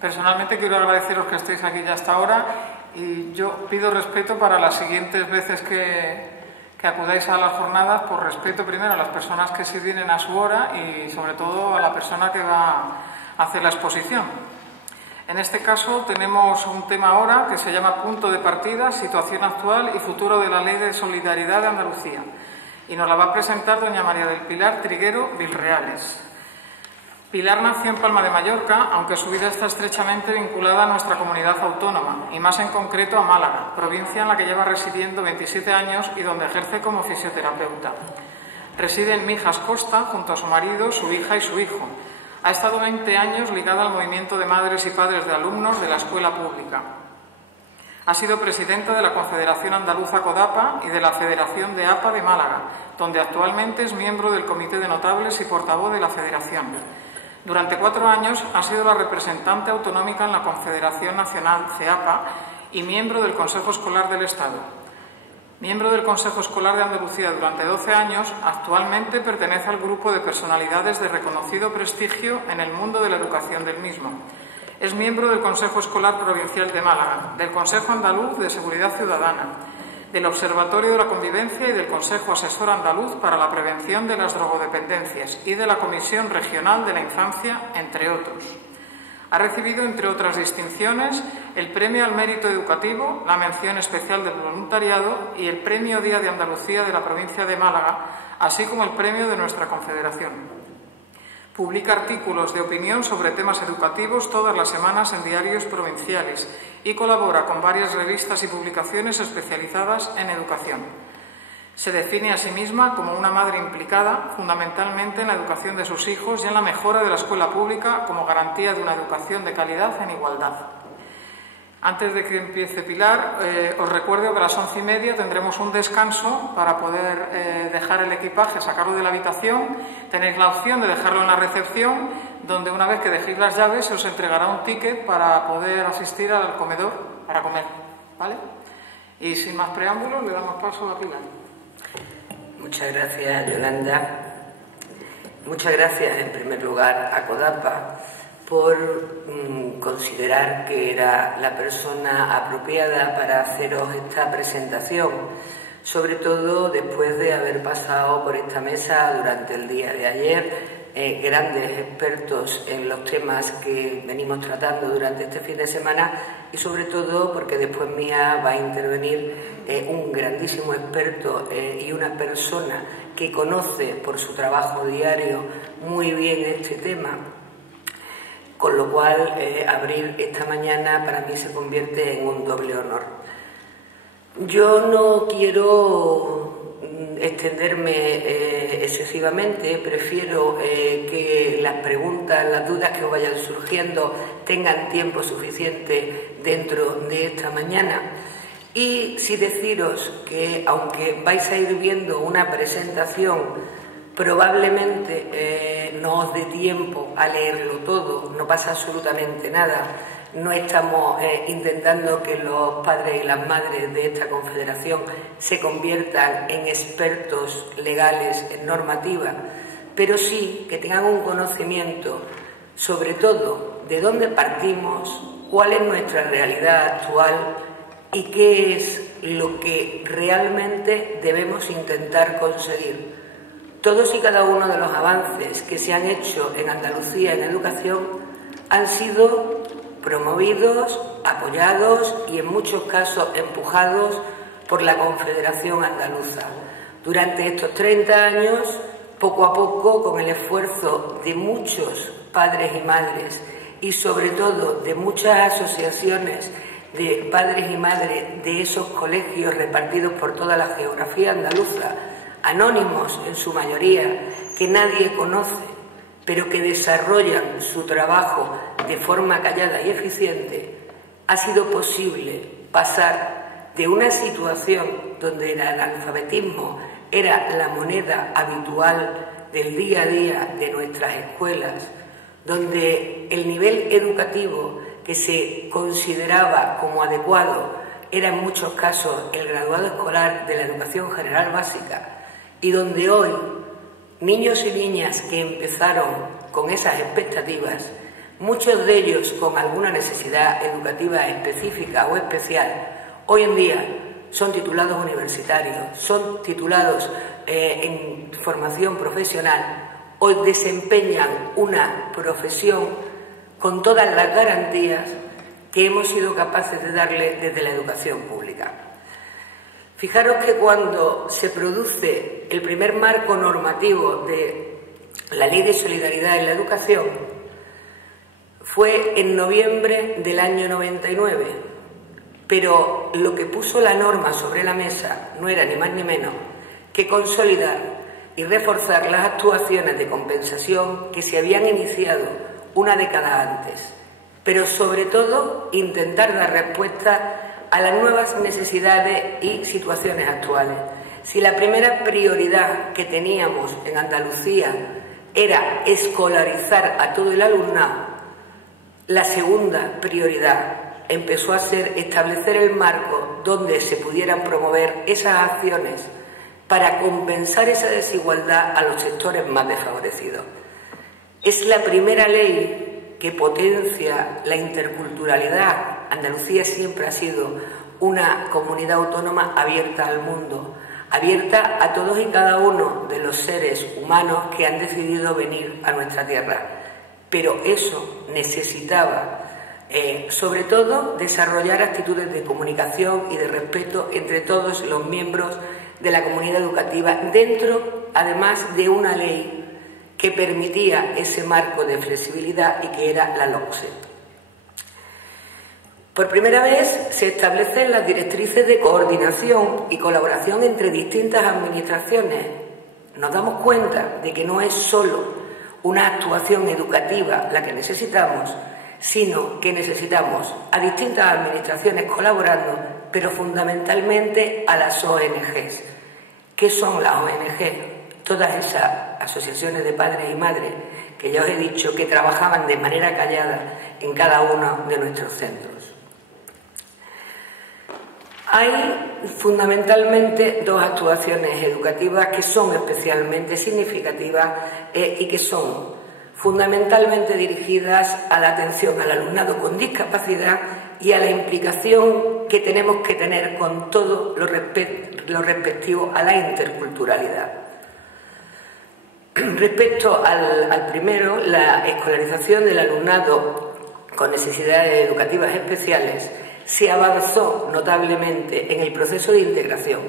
Personalmente quiero agradeceros que estéis aquí ya hasta ahora y yo pido respeto para las siguientes veces que acudáis a las jornadas, por respeto primero a las personas que sí vienen a su hora y sobre todo a la persona que va a hacer la exposición. En este caso tenemos un tema ahora que se llama Punto de partida, situación actual y futuro de la Ley de Solidaridad de Andalucía. Y nos la va a presentar doña María del Pilar Triguero Vilreales. Pilar nació en Palma de Mallorca, aunque su vida está estrechamente vinculada a nuestra comunidad autónoma, y más en concreto a Málaga, provincia en la que lleva residiendo 27 años y donde ejerce como fisioterapeuta. Reside en Mijas Costa, junto a su marido, su hija y su hijo. Ha estado 20 años ligada al movimiento de madres y padres de alumnos de la escuela pública. Ha sido presidenta de la Confederación Andaluza CODAPA y de la Federación de APA de Málaga, donde actualmente es miembro del Comité de Notables y portavoz de la Federación. Durante 4 años ha sido la representante autonómica en la Confederación Nacional CEAPA y miembro del Consejo Escolar del Estado. Miembro del Consejo Escolar de Andalucía durante 12 años, actualmente pertenece al grupo de personalidades de reconocido prestigio en el mundo de la educación del mismo. Es miembro del Consejo Escolar Provincial de Málaga, del Consejo Andaluz de Seguridad Ciudadana, del Observatorio de la Convivencia y del Consejo Asesor Andaluz para la Prevención de las Drogodependencias y de la Comisión Regional de la Infancia, entre otros. Ha recibido, entre otras distinciones, el Premio al Mérito Educativo, la Mención Especial del Voluntariado y el Premio Día de Andalucía de la provincia de Málaga, así como el Premio de nuestra Confederación. Publica artículos de opinión sobre temas educativos todas las semanas en diarios provinciales y colabora con varias revistas y publicaciones especializadas en educación. Se define a sí misma como una madre implicada fundamentalmente en la educación de sus hijos y en la mejora de la escuela pública como garantía de una educación de calidad en igualdad. Antes de que empiece Pilar, os recuerdo que a las 11:30 tendremos un descanso para poder dejar el equipaje, sacarlo de la habitación. Tenéis la opción de dejarlo en la recepción, donde una vez que dejéis las llaves se os entregará un ticket para poder asistir al comedor para comer, ¿vale? Y sin más preámbulos, le damos paso a Pilar. Muchas gracias, Yolanda. Muchas gracias, en primer lugar, a CODAPA por considerar que era la persona apropiada para haceros esta presentación, sobre todo después de haber pasado por esta mesa durante el día de ayer grandes expertos en los temas que venimos tratando durante este fin de semana y sobre todo porque después mía va a intervenir un grandísimo experto y una persona que conoce por su trabajo diario muy bien este tema. Con lo cual, abrir esta mañana para mí se convierte en un doble honor. Yo no quiero extenderme excesivamente, prefiero que las preguntas, las dudas que os vayan surgiendo tengan tiempo suficiente dentro de esta mañana. Y sí deciros que, aunque vais a ir viendo una presentación, probablemente no os dé tiempo a leerlo todo, no pasa absolutamente nada. No estamos intentando que los padres y las madres de esta confederación se conviertan en expertos legales en normativa, pero sí que tengan un conocimiento, sobre todo, de dónde partimos, cuál es nuestra realidad actual y qué es lo que realmente debemos intentar conseguir. Todos y cada uno de los avances que se han hecho en Andalucía en educación han sido promovidos, apoyados y en muchos casos empujados por la Confederación Andaluza. Durante estos 30 años, poco a poco, con el esfuerzo de muchos padres y madres y sobre todo de muchas asociaciones de padres y madres de esos colegios repartidos por toda la geografía andaluza, anónimos en su mayoría, que nadie conoce, pero que desarrollan su trabajo de forma callada y eficiente, ha sido posible pasar de una situación donde el analfabetismo era la moneda habitual del día a día de nuestras escuelas, donde el nivel educativo que se consideraba como adecuado era en muchos casos el graduado escolar de la educación general básica, y donde hoy niños y niñas que empezaron con esas expectativas muchos de ellos con alguna necesidad educativa específica o especial, hoy en día son titulados universitarios, son titulados en formación profesional, hoy desempeñan una profesión con todas las garantías que hemos sido capaces de darle desde la educación pública. Fijaros que cuando se produce el primer marco normativo de la Ley de Solidaridad en la Educación, fue en noviembre del año 99, pero lo que puso la norma sobre la mesa no era ni más ni menos que consolidar y reforzar las actuaciones de compensación que se habían iniciado una década antes, pero sobre todo intentar dar respuesta a las nuevas necesidades y situaciones actuales. Si la primera prioridad que teníamos en Andalucía era escolarizar a todo el alumnado, la segunda prioridad empezó a ser establecer el marco donde se pudieran promover esas acciones para compensar esa desigualdad a los sectores más desfavorecidos. Es la primera ley que potencia la interculturalidad. Andalucía siempre ha sido una comunidad autónoma abierta al mundo, abierta a todos y cada uno de los seres humanos que han decidido venir a nuestra tierra. Pero eso necesitaba, sobre todo, desarrollar actitudes de comunicación y de respeto entre todos los miembros de la comunidad educativa, dentro, además, de una ley que permitía ese marco de flexibilidad y que era la LOCSE. Por primera vez se establecen las directrices de coordinación y colaboración entre distintas administraciones. Nos damos cuenta de que no es solo una actuación educativa la que necesitamos, sino que necesitamos a distintas administraciones colaborando, pero fundamentalmente a las ONGs. ¿Qué son las ONG? Todas esas asociaciones de padres y madres que ya os he dicho que trabajaban de manera callada en cada uno de nuestros centros. Hay fundamentalmente dos actuaciones educativas que son especialmente significativas y que son fundamentalmente dirigidas a la atención al alumnado con discapacidad y a la implicación que tenemos que tener con todo lo respectivo a la interculturalidad. Respecto al primero, la escolarización del alumnado con necesidades educativas especiales, se avanzó notablemente en el proceso de integración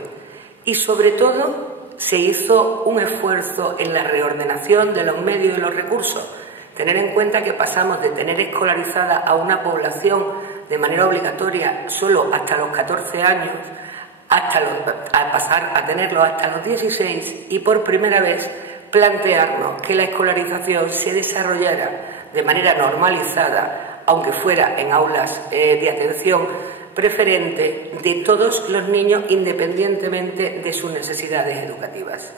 y, sobre todo, se hizo un esfuerzo en la reordenación de los medios y los recursos. Tener en cuenta que pasamos de tener escolarizada a una población de manera obligatoria solo hasta los 14 años, a pasar a tenerlo hasta los 16 y por primera vez plantearnos que la escolarización se desarrollara de manera normalizada, aunque fuera en aulas de atención preferente de todos los niños independientemente de sus necesidades educativas.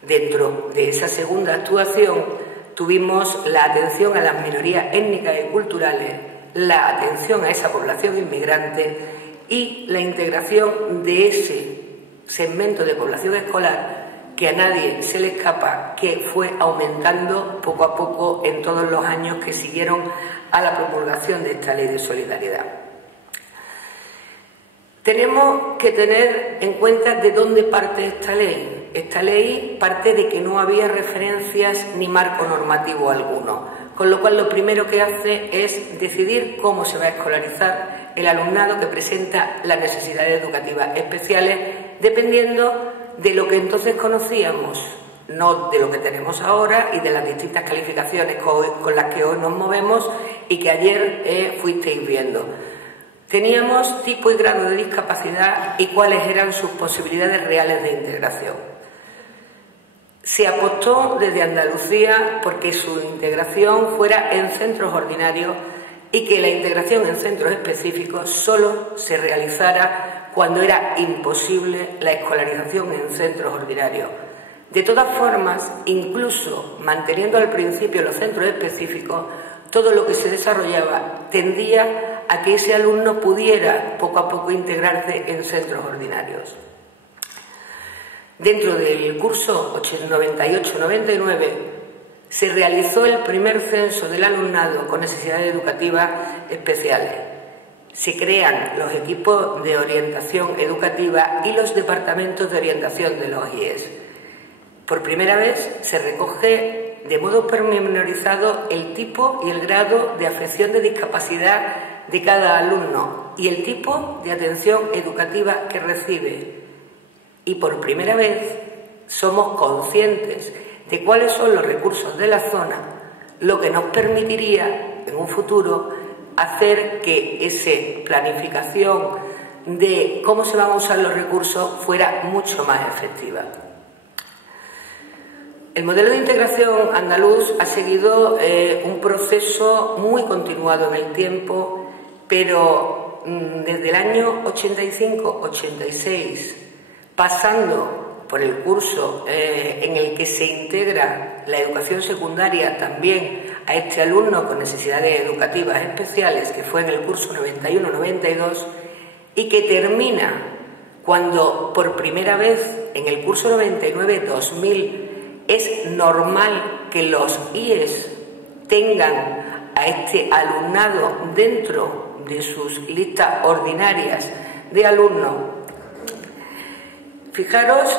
Dentro de esa segunda actuación tuvimos la atención a las minorías étnicas y culturales, la atención a esa población inmigrante y la integración de ese segmento de población escolar que a nadie se le escapa, que fue aumentando poco a poco en todos los años que siguieron a la promulgación de esta ley de solidaridad. Tenemos que tener en cuenta de dónde parte esta ley. Esta ley parte de que no había referencias ni marco normativo alguno, con lo cual lo primero que hace es decidir cómo se va a escolarizar el alumnado que presenta las necesidades educativas especiales, dependiendo de lo que entonces conocíamos, no de lo que tenemos ahora y de las distintas calificaciones con las que hoy nos movemos y que ayer fuisteis viendo. Teníamos tipo y grado de discapacidad y cuáles eran sus posibilidades reales de integración. Se apostó desde Andalucía porque su integración fuera en centros ordinarios y que la integración en centros específicos solo se realizara cuando era imposible la escolarización en centros ordinarios. De todas formas, incluso manteniendo al principio los centros específicos, todo lo que se desarrollaba tendía a que ese alumno pudiera poco a poco integrarse en centros ordinarios. Dentro del curso 98-99, se realizó el primer censo del alumnado con necesidades educativas especiales. Se crean los equipos de orientación educativa y los departamentos de orientación de los IES. Por primera vez se recoge de modo pormenorizado el tipo y el grado de afección de discapacidad de cada alumno y el tipo de atención educativa que recibe. Y por primera vez somos conscientes de cuáles son los recursos de la zona, lo que nos permitiría en un futuro hacer que esa planificación de cómo se van a usar los recursos fuera mucho más efectiva. El modelo de integración andaluz ha seguido un proceso muy continuado en el tiempo, pero desde el año 85-86, pasando por el curso en el que se integra la educación secundaria también a este alumno con necesidades educativas especiales, que fue en el curso 91-92, y que termina cuando por primera vez en el curso 99-2000 es normal que los IES tengan a este alumnado dentro de sus listas ordinarias de alumnos. Fijaros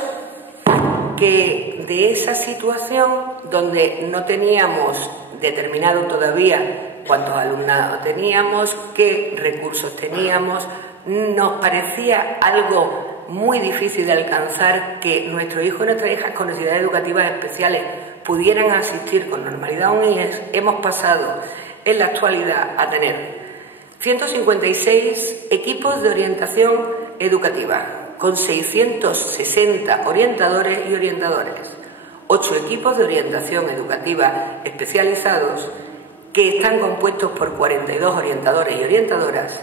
que de esa situación donde no teníamos determinado todavía cuántos alumnados teníamos, qué recursos teníamos, nos parecía algo muy difícil de alcanzar que nuestros hijos y nuestras hijas con necesidades educativas especiales pudieran asistir con normalidad a un IES. Hemos pasado en la actualidad a tener 156 equipos de orientación educativa con 660 orientadores y orientadoras, 8 equipos de orientación educativa especializados que están compuestos por 42 orientadores y orientadoras,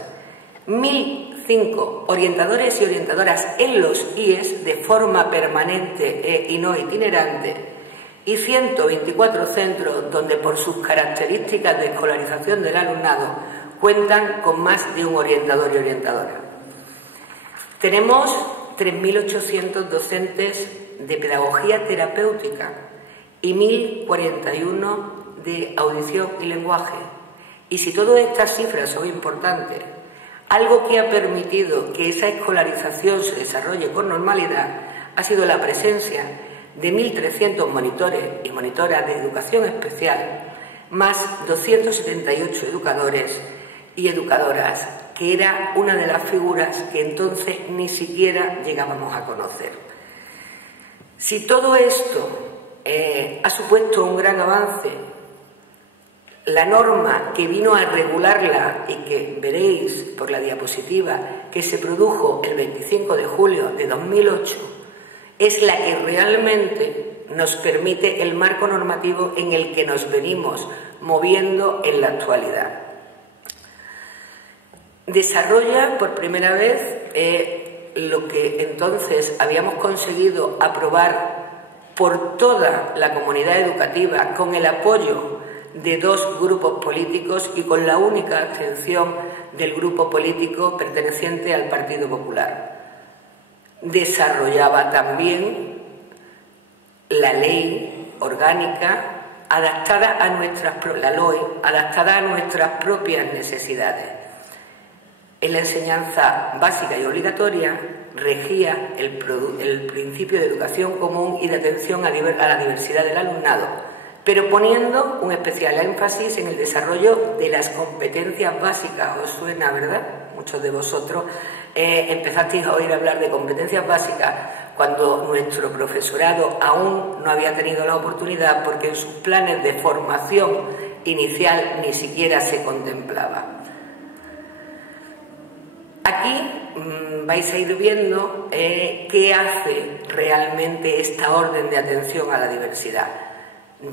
1.005 orientadores y orientadoras en los IES de forma permanente y no itinerante y 124 centros donde por sus características de escolarización del alumnado cuentan con más de un orientador y orientadora. Tenemos 3.800 docentes de pedagogía terapéutica y 1.041 de audición y lenguaje. Y si todas estas cifras son importantes, algo que ha permitido que esa escolarización se desarrolle con normalidad ha sido la presencia de 1.300 monitores y monitoras de educación especial, más 278 educadores y educadoras, que era una de las figuras que entonces ni siquiera llegábamos a conocer. Si todo esto ha supuesto un gran avance, la norma que vino a regularla y que veréis por la diapositiva que se produjo el 25 de julio de 2008 es la que realmente nos permite el marco normativo en el que nos venimos moviendo en la actualidad. Desarrolla por primera vez lo que entonces habíamos conseguido aprobar por toda la comunidad educativa con el apoyo de 2 grupos políticos y con la única abstención del grupo político perteneciente al Partido Popular. Desarrollaba también la ley orgánica adaptada a la LOE, adaptada a nuestras propias necesidades. En la enseñanza básica y obligatoria regía el principio de educación común y de atención a la diversidad del alumnado, pero poniendo un especial énfasis en el desarrollo de las competencias básicas. ¿Os suena, verdad? Muchos de vosotros empezasteis a oír hablar de competencias básicas cuando nuestro profesorado aún no había tenido la oportunidad porque en sus planes de formación inicial ni siquiera se contemplaba. Aquí vais a ir viendo qué hace realmente esta orden de atención a la diversidad.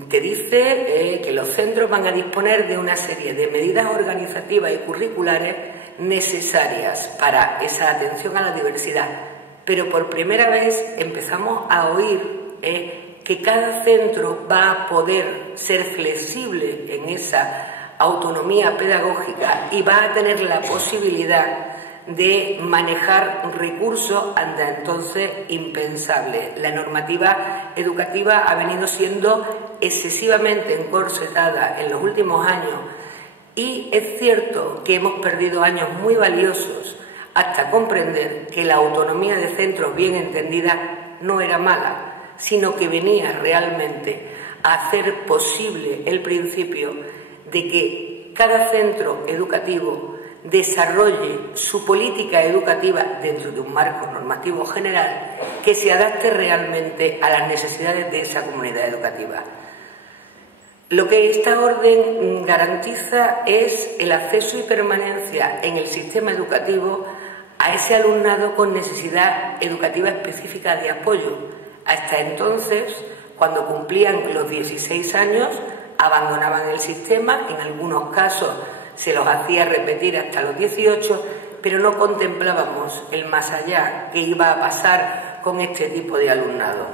Te dice que los centros van a disponer de una serie de medidas organizativas y curriculares necesarias para esa atención a la diversidad, pero por primera vez empezamos a oír que cada centro va a poder ser flexible en esa autonomía pedagógica y va a tener la posibilidad de manejar recursos hasta entonces impensables. La normativa educativa ha venido siendo excesivamente encorsetada en los últimos años y es cierto que hemos perdido años muy valiosos hasta comprender que la autonomía de centros bien entendida no era mala, sino que venía realmente a hacer posible el principio de que cada centro educativo desarrolle su política educativa dentro de un marco normativo general que se adapte realmente a las necesidades de esa comunidad educativa. Lo que esta orden garantiza es el acceso y permanencia en el sistema educativo a ese alumnado con necesidad educativa específica de apoyo. Hasta entonces, cuando cumplían los 16 años, abandonaban el sistema, en algunos casos se los hacía repetir hasta los 18, pero no contemplábamos el más allá que iba a pasar con este tipo de alumnado.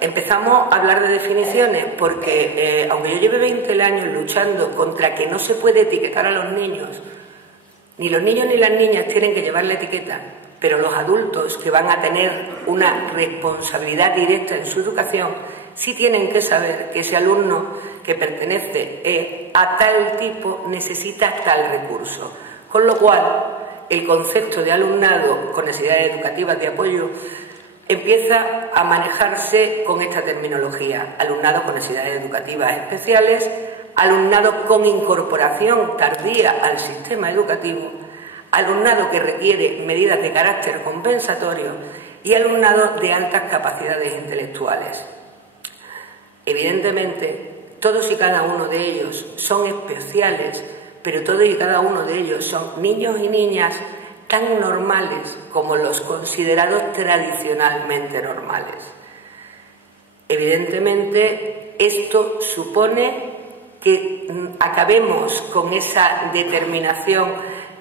Empezamos a hablar de definiciones porque, aunque yo lleve 20 años luchando contra que no se puede etiquetar a los niños ni las niñas tienen que llevar la etiqueta, pero los adultos que van a tener una responsabilidad directa en su educación sí tienen que saber que ese alumno que pertenece a tal tipo necesita tal recurso. Con lo cual, el concepto de alumnado con necesidades educativas de apoyo empieza a manejarse con esta terminología: alumnado con necesidades educativas especiales, alumnado con incorporación tardía al sistema educativo, alumnado que requiere medidas de carácter compensatorio y alumnado de altas capacidades intelectuales. Evidentemente, todos y cada uno de ellos son especiales, pero todos y cada uno de ellos son niños y niñas tan normales como los considerados tradicionalmente normales. Evidentemente, esto supone que acabemos con esa determinación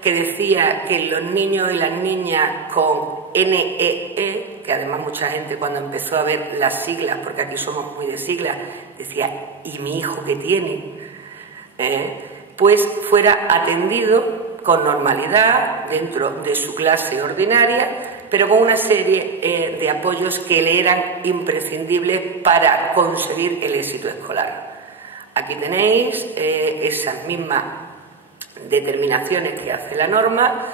que decía que los niños y las niñas con NEE, que además mucha gente cuando empezó a ver las siglas, porque aquí somos muy de siglas, decía, ¿y mi hijo qué tiene? Pues fuera atendido con normalidad dentro de su clase ordinaria, pero con una serie de apoyos que le eran imprescindibles para conseguir el éxito escolar. Aquí tenéis esas mismas determinaciones que hace la norma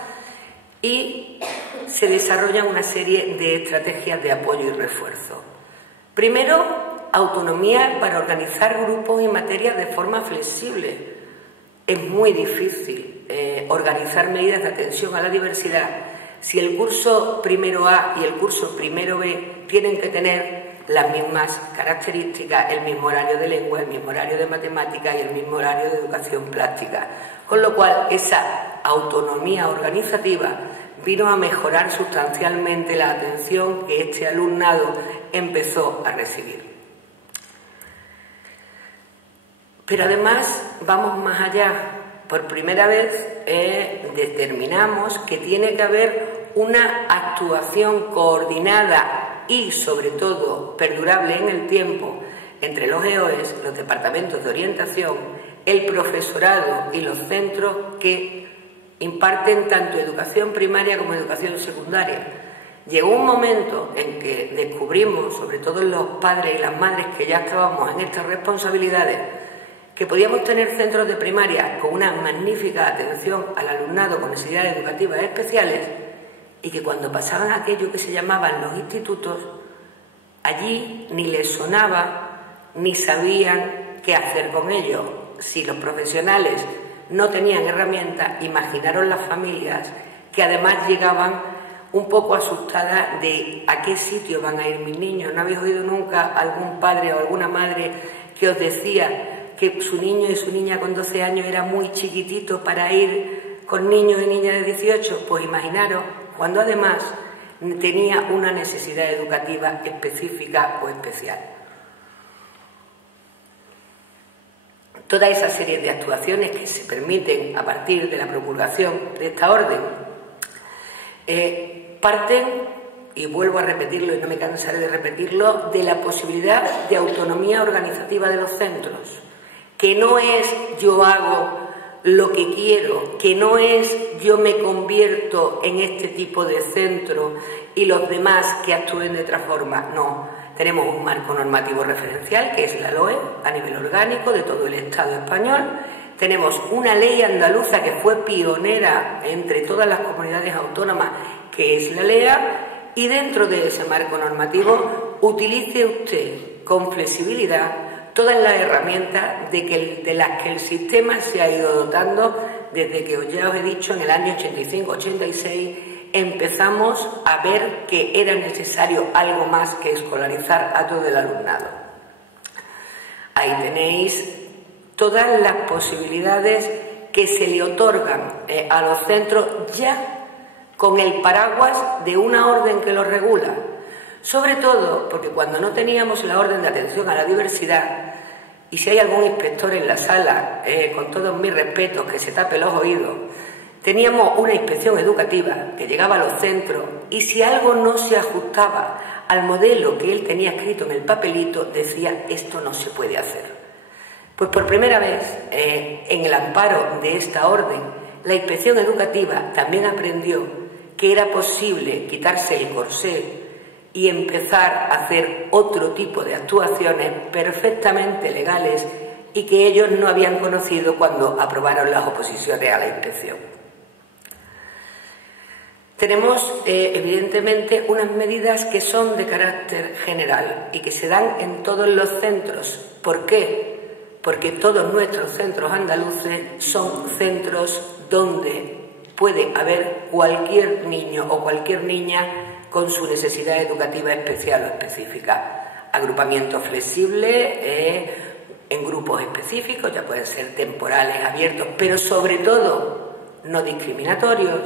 y se desarrolla una serie de estrategias de apoyo y refuerzo. Primero, autonomía para organizar grupos y materias de forma flexible. Es muy difícil organizar medidas de atención a la diversidad si el curso primero A y el curso primero B tienen que tener las mismas características, el mismo horario de lengua, el mismo horario de matemáticas y el mismo horario de educación plástica. Con lo cual, esa autonomía organizativa vino a mejorar sustancialmente la atención que este alumnado empezó a recibir. Pero además, vamos más allá. Por primera vez determinamos que tiene que haber una actuación coordinada y, sobre todo, perdurable en el tiempo entre los EOEs, los departamentos de orientación, el profesorado y los centros que imparten tanto educación primaria como educación secundaria. Llegó un momento en que descubrimos, sobre todo los padres y las madres que ya estábamos en estas responsabilidades, que podíamos tener centros de primaria con una magnífica atención al alumnado con necesidades educativas especiales y que cuando pasaban aquello que se llamaban los institutos, allí ni les sonaba ni sabían qué hacer con ello. Si los profesionales no tenían herramientas, imaginaron las familias que además llegaban un poco asustadas de a qué sitio van a ir mis niños. ¿No habéis oído nunca algún padre o alguna madre que os decía que su niño y su niña con 12 años era muy chiquitito para ir con niños y niñas de 18? Pues imaginaros, cuando además tenía una necesidad educativa específica o especial. Toda esa serie de actuaciones que se permiten a partir de la promulgación de esta orden parten, y vuelvo a repetirlo y no me cansaré de repetirlo, de la posibilidad de autonomía organizativa de los centros, que no es yo hago lo que quiero, que no es yo me convierto en este tipo de centro y los demás que actúen de otra forma. No, tenemos un marco normativo referencial que es la LOE a nivel orgánico de todo el Estado español. Tenemos una ley andaluza que fue pionera entre todas las comunidades autónomas, que es la LEA, y dentro de ese marco normativo utilice usted con flexibilidad todas las herramientas de las que el sistema se ha ido dotando desde que, ya os he dicho, en el año 85-86 empezamos a ver que era necesario algo más que escolarizar a todo el alumnado. Ahí tenéis todas las posibilidades que se le otorgan a los centros ya con el paraguas de una orden que los regula. Sobre todo porque cuando no teníamos la orden de atención a la diversidad, y si hay algún inspector en la sala, con todos mis respetos, que se tape los oídos, teníamos una inspección educativa que llegaba a los centros y si algo no se ajustaba al modelo que él tenía escrito en el papelito, decía: esto no se puede hacer. Pues por primera vez, en el amparo de esta orden, la inspección educativa también aprendió que era posible quitarse el corsé y empezar a hacer otro tipo de actuaciones perfectamente legales y que ellos no habían conocido cuando aprobaron las oposiciones a la inspección. Tenemos, evidentemente, unas medidas que son de carácter general y que se dan en todos los centros. ¿Por qué? Porque todos nuestros centros andaluces son centros donde puede haber cualquier niño o cualquier niña con su necesidad educativa especial o específica. Agrupamientos flexibles en grupos específicos, ya pueden ser temporales, abiertos, pero sobre todo no discriminatorios.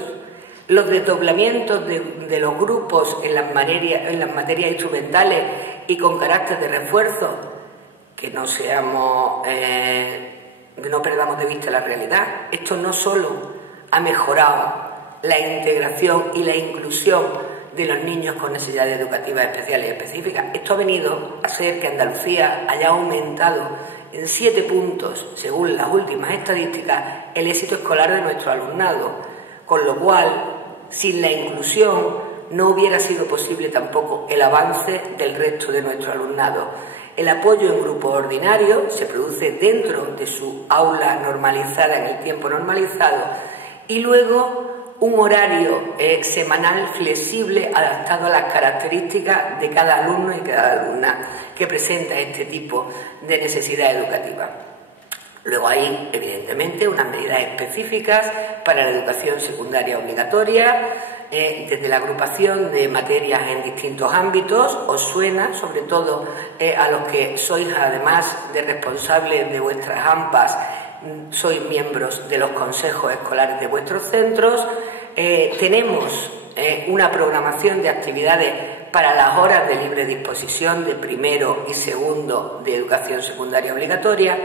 Los desdoblamientos de los grupos en las materias instrumentales y con carácter de refuerzo, que no perdamos de vista la realidad. Esto no solo ha mejorado la integración y la inclusión de los niños con necesidades educativas especiales y específicas, esto ha venido a hacer que Andalucía haya aumentado en 7 puntos, según las últimas estadísticas, el éxito escolar de nuestro alumnado, con lo cual, sin la inclusión, no hubiera sido posible tampoco el avance del resto de nuestro alumnado. El apoyo en grupo ordinario se produce dentro de su aula normalizada, en el tiempo normalizado, y luego un horario semanal flexible adaptado a las características de cada alumno y cada alumna que presenta este tipo de necesidad educativa. Luego hay, evidentemente, unas medidas específicas para la educación secundaria obligatoria, desde la agrupación de materias en distintos ámbitos. Os suena, sobre todo a los que sois, además de responsables de vuestras AMPAs, sois miembros de los consejos escolares de vuestros centros. Tenemos una programación de actividades para las horas de libre disposición de primero y segundo de educación secundaria obligatoria,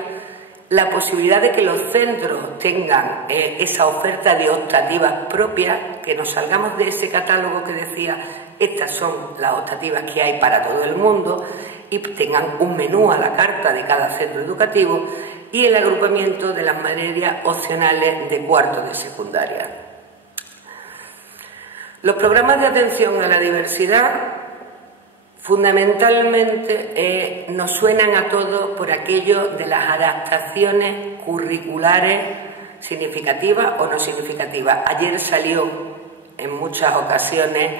la posibilidad de que los centros tengan esa oferta de optativas propias, que nos salgamos de ese catálogo que decía estas son las optativas que hay para todo el mundo y tengan un menú a la carta de cada centro educativo, y el agrupamiento de las materias opcionales de cuarto de secundaria. Los programas de atención a la diversidad fundamentalmente nos suenan a todos por aquello de las adaptaciones curriculares significativas o no significativas. Ayer salió en muchas ocasiones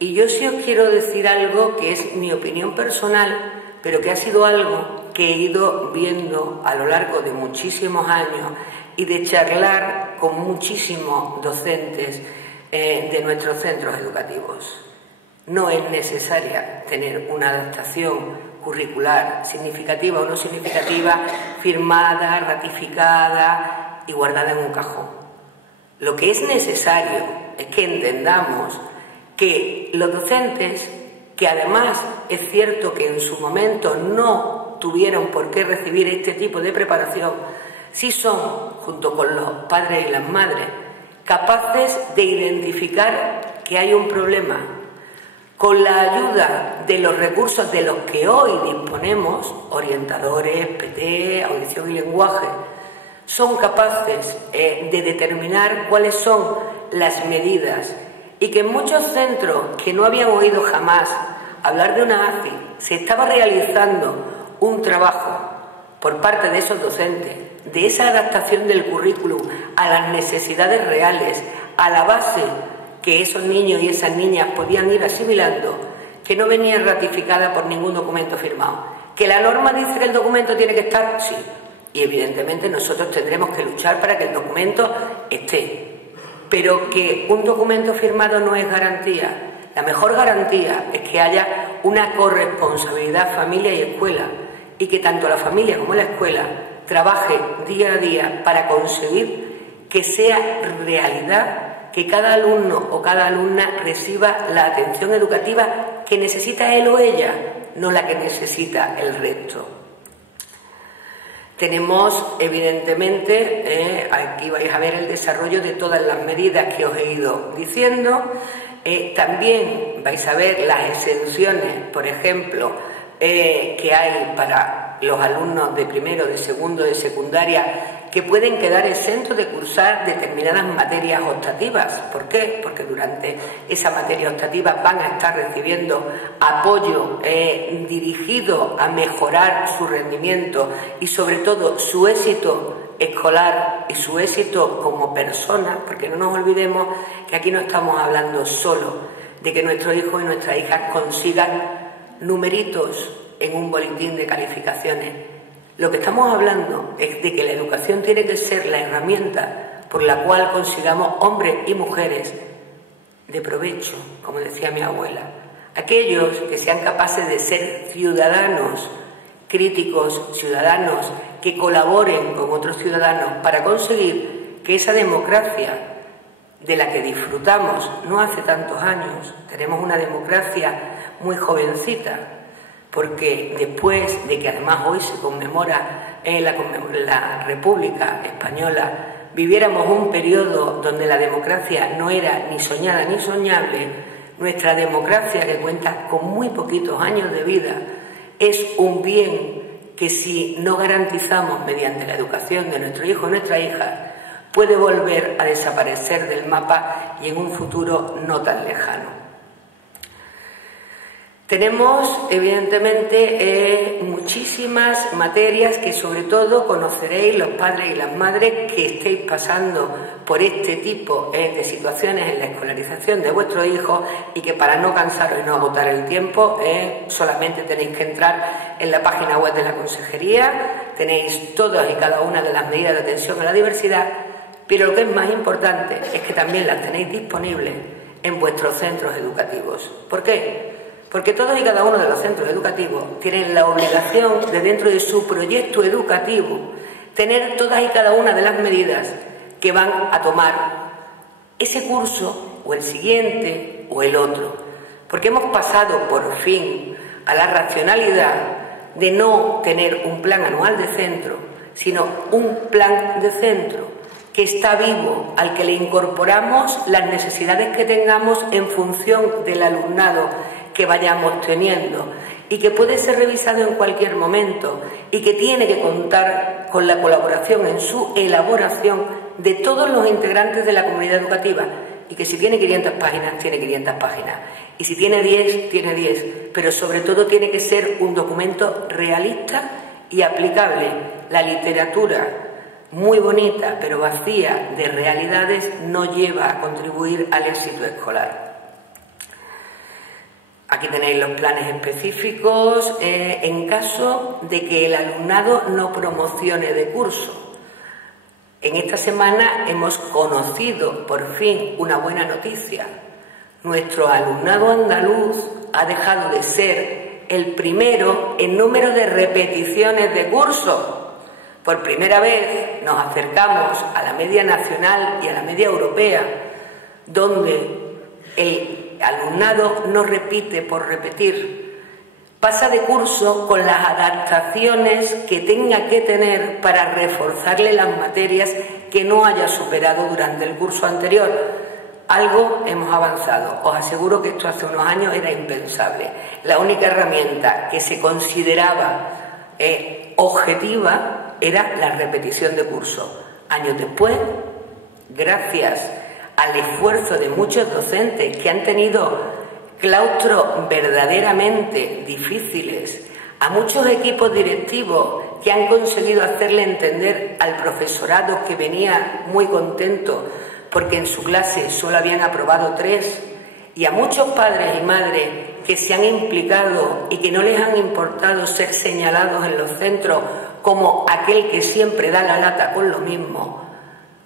y yo sí os quiero decir algo que es mi opinión personal, pero que ha sido algo que he ido viendo a lo largo de muchísimos años y de charlar con muchísimos docentes de nuestros centros educativos. No es necesaria tener una adaptación curricular significativa o no significativa, firmada, ratificada y guardada en un cajón. Lo que es necesario es que entendamos que los docentes, que además es cierto que en su momento no tuvieron por qué recibir este tipo de preparación, sí son, junto con los padres y las madres, capaces de identificar que hay un problema. Con la ayuda de los recursos de los que hoy disponemos, orientadores, PT, audición y lenguaje, son capaces de determinar cuáles son las medidas y que en muchos centros que no habían oído jamás hablar de una ACI se estaba realizando un trabajo por parte de esos docentes, de esa adaptación del currículum a las necesidades reales, a la base que esos niños y esas niñas podían ir asimilando, que no venía ratificada por ningún documento firmado. ¿Que la norma dice que el documento tiene que estar? Sí. Y evidentemente nosotros tendremos que luchar para que el documento esté. Pero que un documento firmado no es garantía. La mejor garantía es que haya una corresponsabilidad familia y escuela y que tanto la familia como la escuela trabaje día a día para conseguir que sea realidad que cada alumno o cada alumna reciba la atención educativa que necesita él o ella, no la que necesita el resto. Tenemos, evidentemente, aquí vais a ver el desarrollo de todas las medidas que os he ido diciendo. También vais a ver las exenciones, por ejemplo, que hay para los alumnos de primero, de segundo, de secundaria, que pueden quedar exentos de cursar determinadas materias optativas. ¿Por qué? Porque durante esa materia optativa van a estar recibiendo apoyo dirigido a mejorar su rendimiento y sobre todo su éxito escolar y su éxito como persona, porque no nos olvidemos que aquí no estamos hablando solo de que nuestros hijos y nuestras hijas consigan numeritos en un boletín de calificaciones. Lo que estamos hablando es de que la educación tiene que ser la herramienta por la cual consigamos hombres y mujeres de provecho, como decía mi abuela. Aquellos que sean capaces de ser ciudadanos críticos, ciudadanos que colaboren con otros ciudadanos para conseguir que esa democracia de la que disfrutamos no hace tantos años, tenemos una democracia muy jovencita, porque después de que además hoy se conmemora la República Española, viviéramos un periodo donde la democracia no era ni soñada ni soñable, nuestra democracia, que cuenta con muy poquitos años de vida, es un bien que si no garantizamos mediante la educación de nuestros hijos y nuestras hijas, puede volver a desaparecer del mapa y en un futuro no tan lejano. Tenemos, evidentemente, muchísimas materias que sobre todo conoceréis los padres y las madres que estéis pasando por este tipo de situaciones en la escolarización de vuestros hijos y que para no cansaros y no agotar el tiempo solamente tenéis que entrar en la página web de la Consejería, tenéis todas y cada una de las medidas de atención a la diversidad, pero lo que es más importante es que también las tenéis disponibles en vuestros centros educativos. ¿Por qué? Porque todos y cada uno de los centros educativos tienen la obligación de, dentro de su proyecto educativo, tener todas y cada una de las medidas que van a tomar ese curso o el siguiente o el otro. Porque hemos pasado por fin a la racionalidad de no tener un plan anual de centro, sino un plan de centro que está vivo, al que le incorporamos las necesidades que tengamos en función del alumnado que vayamos teniendo y que puede ser revisado en cualquier momento y que tiene que contar con la colaboración en su elaboración de todos los integrantes de la comunidad educativa y que si tiene 500 páginas, tiene 500 páginas y si tiene 10, tiene 10, pero sobre todo tiene que ser un documento realista y aplicable. La literatura, muy bonita pero vacía de realidades, no lleva a contribuir al éxito escolar. Aquí tenéis los planes específicos en caso de que el alumnado no promocione de curso. En esta semana hemos conocido por fin una buena noticia. Nuestro alumnado andaluz ha dejado de ser el primero en número de repeticiones de curso. Por primera vez nos acercamos a la media nacional y a la media europea, donde el alumnado no repite por repetir, pasa de curso con las adaptaciones que tenga que tener para reforzarle las materias que no haya superado durante el curso anterior. Algo hemos avanzado. Os aseguro que esto hace unos años era impensable. La única herramienta que se consideraba objetiva era la repetición de curso. Años después, gracias al esfuerzo de muchos docentes que han tenido claustros verdaderamente difíciles, a muchos equipos directivos que han conseguido hacerle entender al profesorado que venía muy contento porque en su clase solo habían aprobado 3, y a muchos padres y madres que se han implicado y que no les han importado ser señalados en los centros como aquel que siempre da la lata con lo mismo.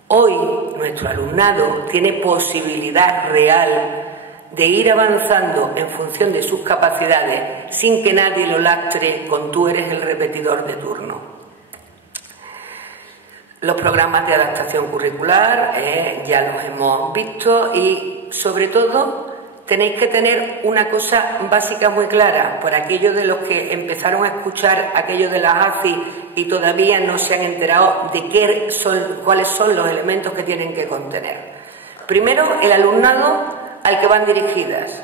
Hoy nuestro alumnado tiene posibilidad real de ir avanzando en función de sus capacidades sin que nadie lo lastre con tú eres el repetidor de turno. Los programas de adaptación curricular ya los hemos visto, y sobre todo tenéis que tener una cosa básica muy clara, por aquellos de los que empezaron a escuchar aquello de las ACI y todavía no se han enterado de cuáles son los elementos que tienen que contener. Primero, el alumnado al que van dirigidas: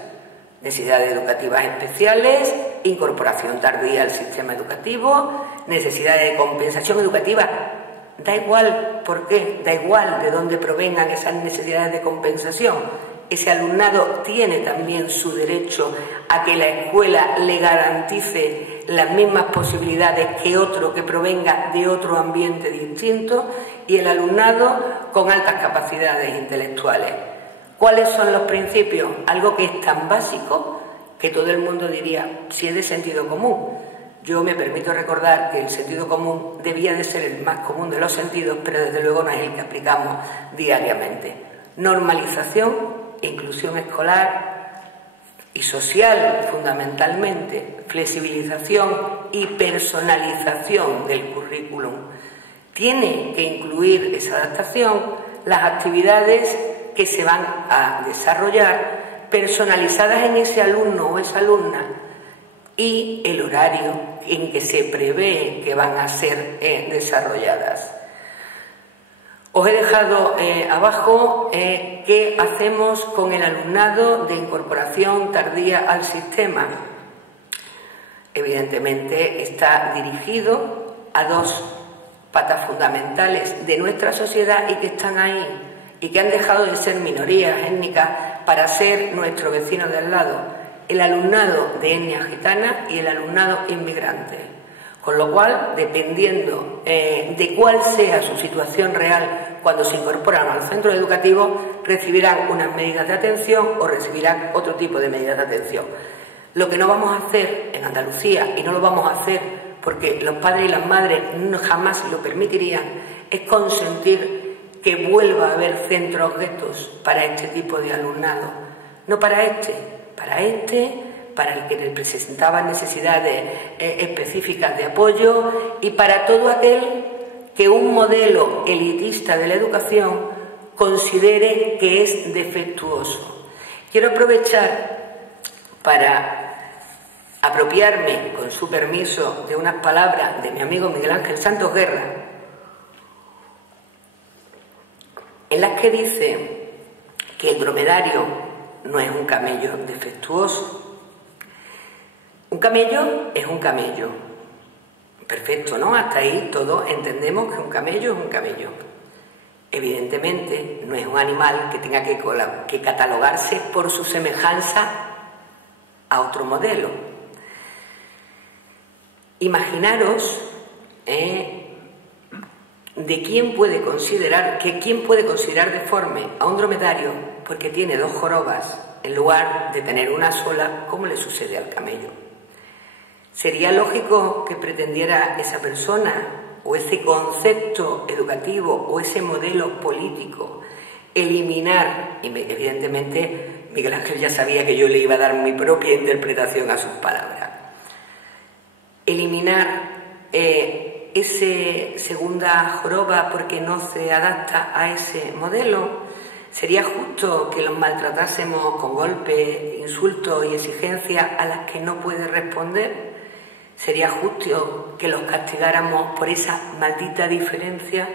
necesidades educativas especiales, incorporación tardía al sistema educativo, necesidades de compensación educativa. Da igual por qué, da igual de dónde provengan esas necesidades de compensación. Ese alumnado tiene también su derecho a que la escuela le garantice las mismas posibilidades que otro que provenga de otro ambiente distinto, y el alumnado con altas capacidades intelectuales. ¿Cuáles son los principios? Algo que es tan básico que todo el mundo diría, si es de sentido común. Yo me permito recordar que el sentido común debía de ser el más común de los sentidos, pero desde luego no es el que aplicamos diariamente. Normalización, inclusión escolar y social fundamentalmente, flexibilización y personalización del currículum. Tiene que incluir esa adaptación las actividades que se van a desarrollar personalizadas en ese alumno o esa alumna, y el horario en que se prevé que van a ser desarrolladas. Os he dejado abajo qué hacemos con el alumnado de incorporación tardía al sistema. Evidentemente está dirigido a 2 patas fundamentales de nuestra sociedad y que están ahí y que han dejado de ser minorías étnicas para ser nuestro vecino de al lado: el alumnado de etnia gitana y el alumnado inmigrante. Con lo cual, dependiendo de cuál sea su situación real cuando se incorporan al centro educativo, recibirán unas medidas de atención o recibirán otro tipo de medidas de atención. Lo que no vamos a hacer en Andalucía, y no lo vamos a hacer porque los padres y las madres jamás lo permitirían, es consentir que vuelva a haber centros guetos para este tipo de alumnado. No para para el que presentaba necesidades específicas de apoyo, y para todo aquel que un modelo elitista de la educación considere que es defectuoso. Quiero aprovechar para apropiarme, con su permiso, de unas palabras de mi amigo Miguel Ángel Santos Guerra, en las que dice que el dromedario no es un camello defectuoso. Un camello es un camello. Perfecto, ¿no? Hasta ahí todos entendemos que un camello es un camello. Evidentemente no es un animal que tenga que catalogarse por su semejanza a otro modelo. Imaginaros de quién puede considerar deforme a un dromedario porque tiene 2 jorobas en lugar de tener una sola, como le sucede al camello. ¿Sería lógico que pretendiera esa persona, o ese concepto educativo, o ese modelo político, eliminar? Y evidentemente Miguel Ángel ya sabía que yo le iba a dar mi propia interpretación a sus palabras. Eliminar esa segunda joroba porque no se adapta a ese modelo. ¿Sería justo que los maltratásemos con golpes, insultos y exigencias a las que no puede responder? ¿Sería justo que los castigáramos por esa maldita diferencia?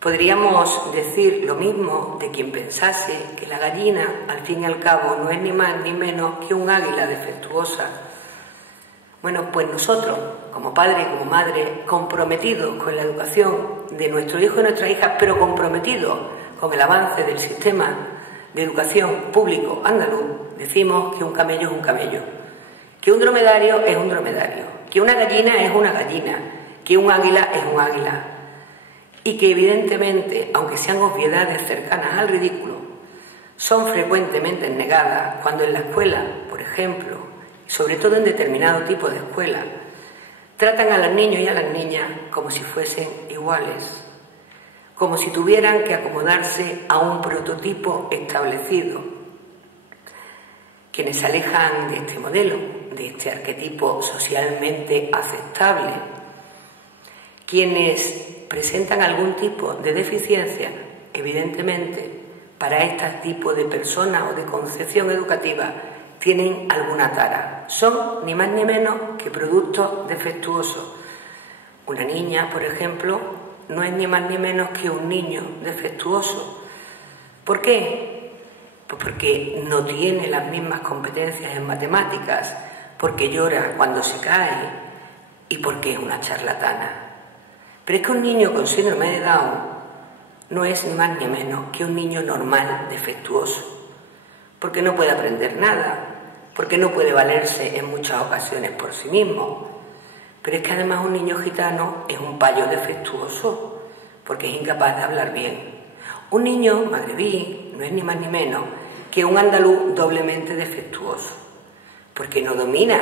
Podríamos decir lo mismo de quien pensase que la gallina, al fin y al cabo, no es ni más ni menos que un águila defectuosa. Bueno, pues nosotros, como padres y como madres, comprometidos con la educación de nuestro hijo y nuestra hija, pero comprometidos con el avance del sistema de educación público andaluz, decimos que un camello es un camello, que un dromedario es un dromedario, que una gallina es una gallina, que un águila es un águila, y que evidentemente, aunque sean obviedades cercanas al ridículo, son frecuentemente negadas cuando en la escuela, por ejemplo, y sobre todo en determinado tipo de escuela, tratan a los niños y a las niñas como si fuesen iguales, como si tuvieran que acomodarse a un prototipo establecido. Quienes se alejan de este modelo, de este arquetipo socialmente aceptable, quienes presentan algún tipo de deficiencia, evidentemente, para este tipo de personas o de concepción educativa, tienen alguna tara. Son ni más ni menos que productos defectuosos. Una niña, por ejemplo, no es ni más ni menos que un niño defectuoso. ¿Por qué? Pues porque no tiene las mismas competencias en matemáticas, porque llora cuando se cae y porque es una charlatana. Pero es que un niño con síndrome de Down no es ni más ni menos que un niño normal defectuoso, porque no puede aprender nada, porque no puede valerse en muchas ocasiones por sí mismo. Pero es que además un niño gitano es un payo defectuoso, porque es incapaz de hablar bien. Un niño magrebí no es ni más ni menos que un andaluz doblemente defectuoso, porque no domina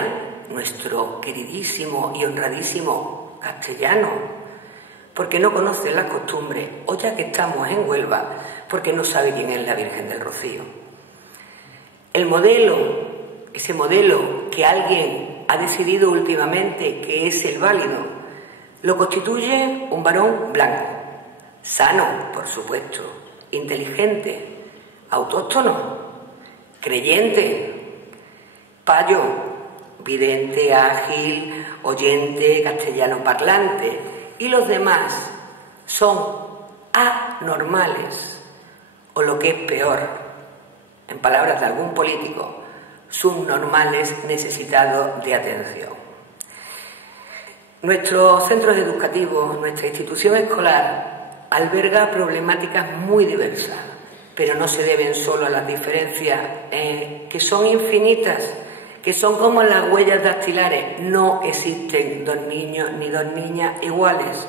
nuestro queridísimo y honradísimo castellano, porque no conoce las costumbres, o ya que estamos en Huelva, porque no sabe quién es la Virgen del Rocío. El modelo, ese modelo que alguien ha decidido últimamente que es el válido, lo constituye un varón blanco, sano, por supuesto, inteligente, autóctono, creyente, payo, vidente, ágil, oyente, castellano parlante, y los demás son anormales, o lo que es peor, en palabras de algún político, subnormales necesitados de atención. Nuestros centros educativos, nuestra institución escolar, alberga problemáticas muy diversas, pero no se deben solo a las diferencias que son infinitas, que son como las huellas dactilares. No existen dos niños ni dos niñas iguales.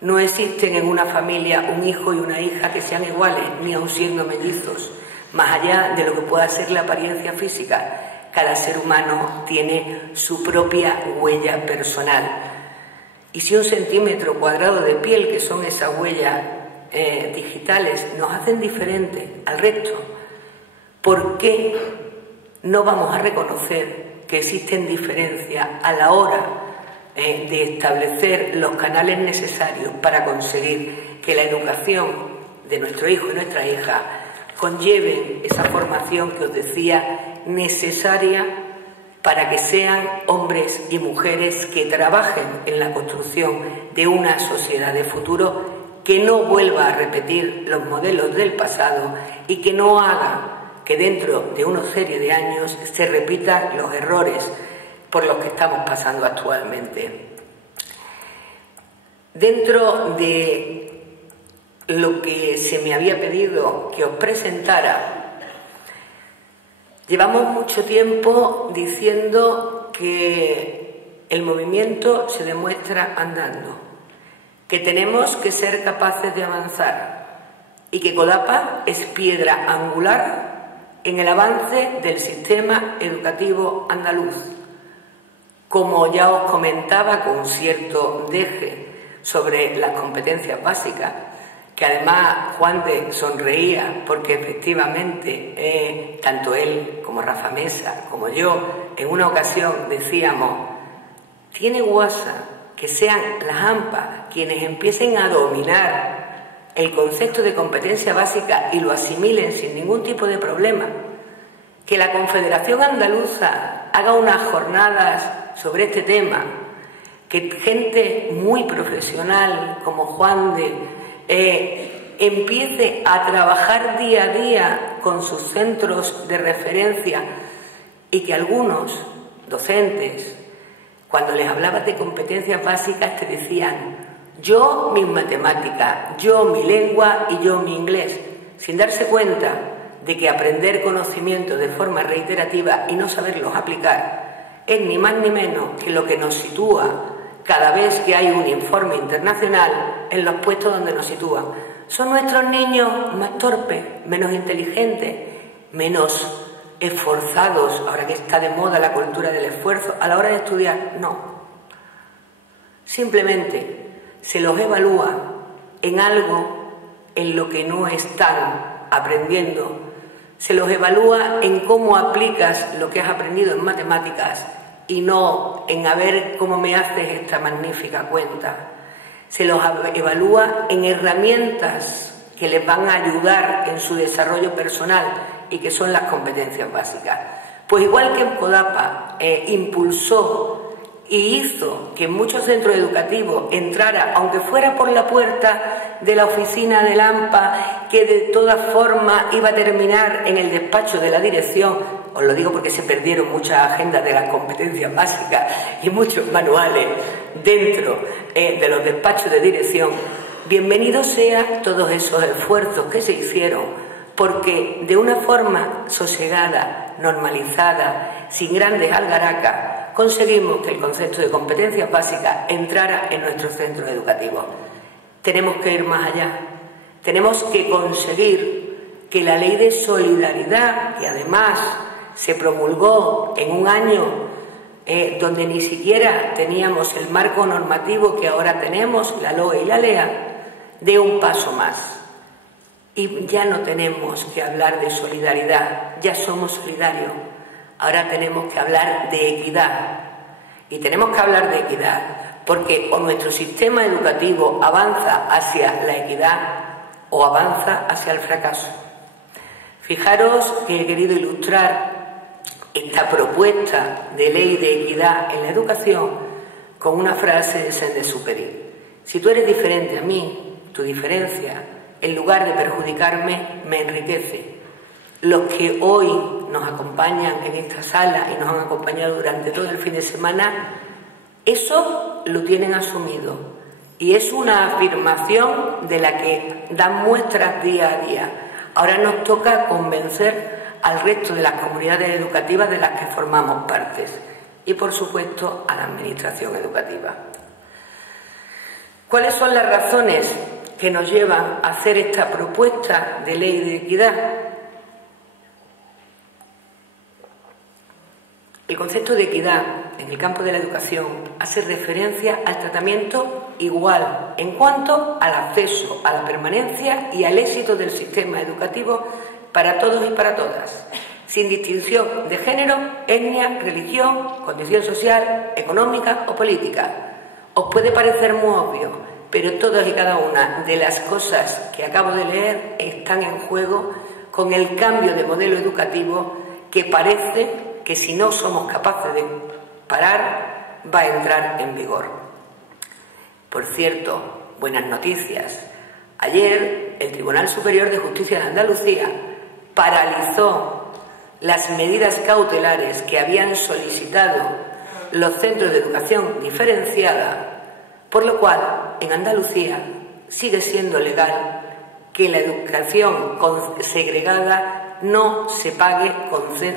No existen en una familia un hijo y una hija que sean iguales, ni aun siendo mellizos. Más allá de lo que pueda ser la apariencia física, cada ser humano tiene su propia huella personal. Y si 1 centímetro cuadrado de piel, que son esas huellas digitales, nos hacen diferentes al resto, ¿por qué no vamos a reconocer que existen diferencias a la hora de establecer los canales necesarios para conseguir que la educación de nuestro hijo y nuestra hija conlleve esa formación que os decía necesaria para que sean hombres y mujeres que trabajen en la construcción de una sociedad de futuro que no vuelva a repetir los modelos del pasado y que no haga que dentro de una serie de años se repitan los errores por los que estamos pasando actualmente. Dentro de lo que se me había pedido que os presentara, llevamos mucho tiempo diciendo que el movimiento se demuestra andando, que tenemos que ser capaces de avanzar y que CODAPA es piedra angular en el avance del sistema educativo andaluz. Como ya os comentaba con cierto deje sobre las competencias básicas, que además Juan de sonreía porque efectivamente tanto él como Rafa Mesa como yo en una ocasión decíamos, tiene guasa que sean las AMPA quienes empiecen a dominar el concepto de competencia básica y lo asimilen sin ningún tipo de problema, que la Confederación Andaluza haga unas jornadas sobre este tema, que gente muy profesional como Juan de empiece a trabajar día a día con sus centros de referencia y que algunos docentes Cuando les hablabas de competencias básicas te decían: yo mis matemáticas, yo mi lengua y yo mi inglés, sin darse cuenta de que aprender conocimientos de forma reiterativa y no saberlos aplicar es ni más ni menos que lo que nos sitúa cada vez que hay un informe internacional en los puestos donde nos sitúan. ¿Son nuestros niños más torpes, menos inteligentes, menos esforzados, ahora que está de moda la cultura del esfuerzo, a la hora de estudiar? No. Simplemente se los evalúa en algo en lo que no están aprendiendo. Se los evalúa en cómo aplicas lo que has aprendido en matemáticas y no en a ver cómo me haces esta magnífica cuenta. Se los evalúa en herramientas que les van a ayudar en su desarrollo personal y que son las competencias básicas. Pues igual que CODAPA impulsó y hizo que en muchos centros educativos entrara, aunque fuera por la puerta de la oficina del AMPA, que de todas formas iba a terminar en el despacho de la dirección. Os lo digo porque se perdieron muchas agendas de las competencias básicas y muchos manuales dentro de los despachos de dirección. Bienvenidos sean todos esos esfuerzos que se hicieron, porque de una forma sosegada, normalizada, sin grandes algaracas, conseguimos que el concepto de competencias básicas entrara en nuestros centros educativos. Tenemos que ir más allá. Tenemos que conseguir que la ley de solidaridad, que además se promulgó en un año donde ni siquiera teníamos el marco normativo que ahora tenemos, la LOE y la LEA, dé un paso más. Y ya no tenemos que hablar de solidaridad, ya somos solidarios. Ahora tenemos que hablar de equidad. Y tenemos que hablar de equidad porque o nuestro sistema educativo avanza hacia la equidad o avanza hacia el fracaso. Fijaros que he querido ilustrar esta propuesta de ley de equidad en la educación con una frase de Saint-Exupéry. Si tú eres diferente a mí, tu diferencia, en lugar de perjudicarme, me enriquece. Los que hoy nos acompañan en esta sala y nos han acompañado durante todo el fin de semana, eso lo tienen asumido. Y es una afirmación de la que dan muestras día a día. Ahora nos toca convencer al resto de las comunidades educativas de las que formamos partes y, por supuesto, a la administración educativa. ¿Cuáles son las razones que nos llevan a hacer esta propuesta de ley de equidad? El concepto de equidad en el campo de la educación hace referencia al tratamiento igual en cuanto al acceso, a la permanencia y al éxito del sistema educativo para todos y para todas, sin distinción de género, etnia, religión, condición social, económica o política. Os puede parecer muy obvio, pero todas y cada una de las cosas que acabo de leer están en juego con el cambio de modelo educativo que parece que si no somos capaces de parar, va a entrar en vigor. Por cierto, buenas noticias. Ayer el Tribunal Superior de Justicia de Andalucía paralizó las medidas cautelares que habían solicitado los centros de educación diferenciada, por lo cual en Andalucía sigue siendo legal que la educación segregada no se pague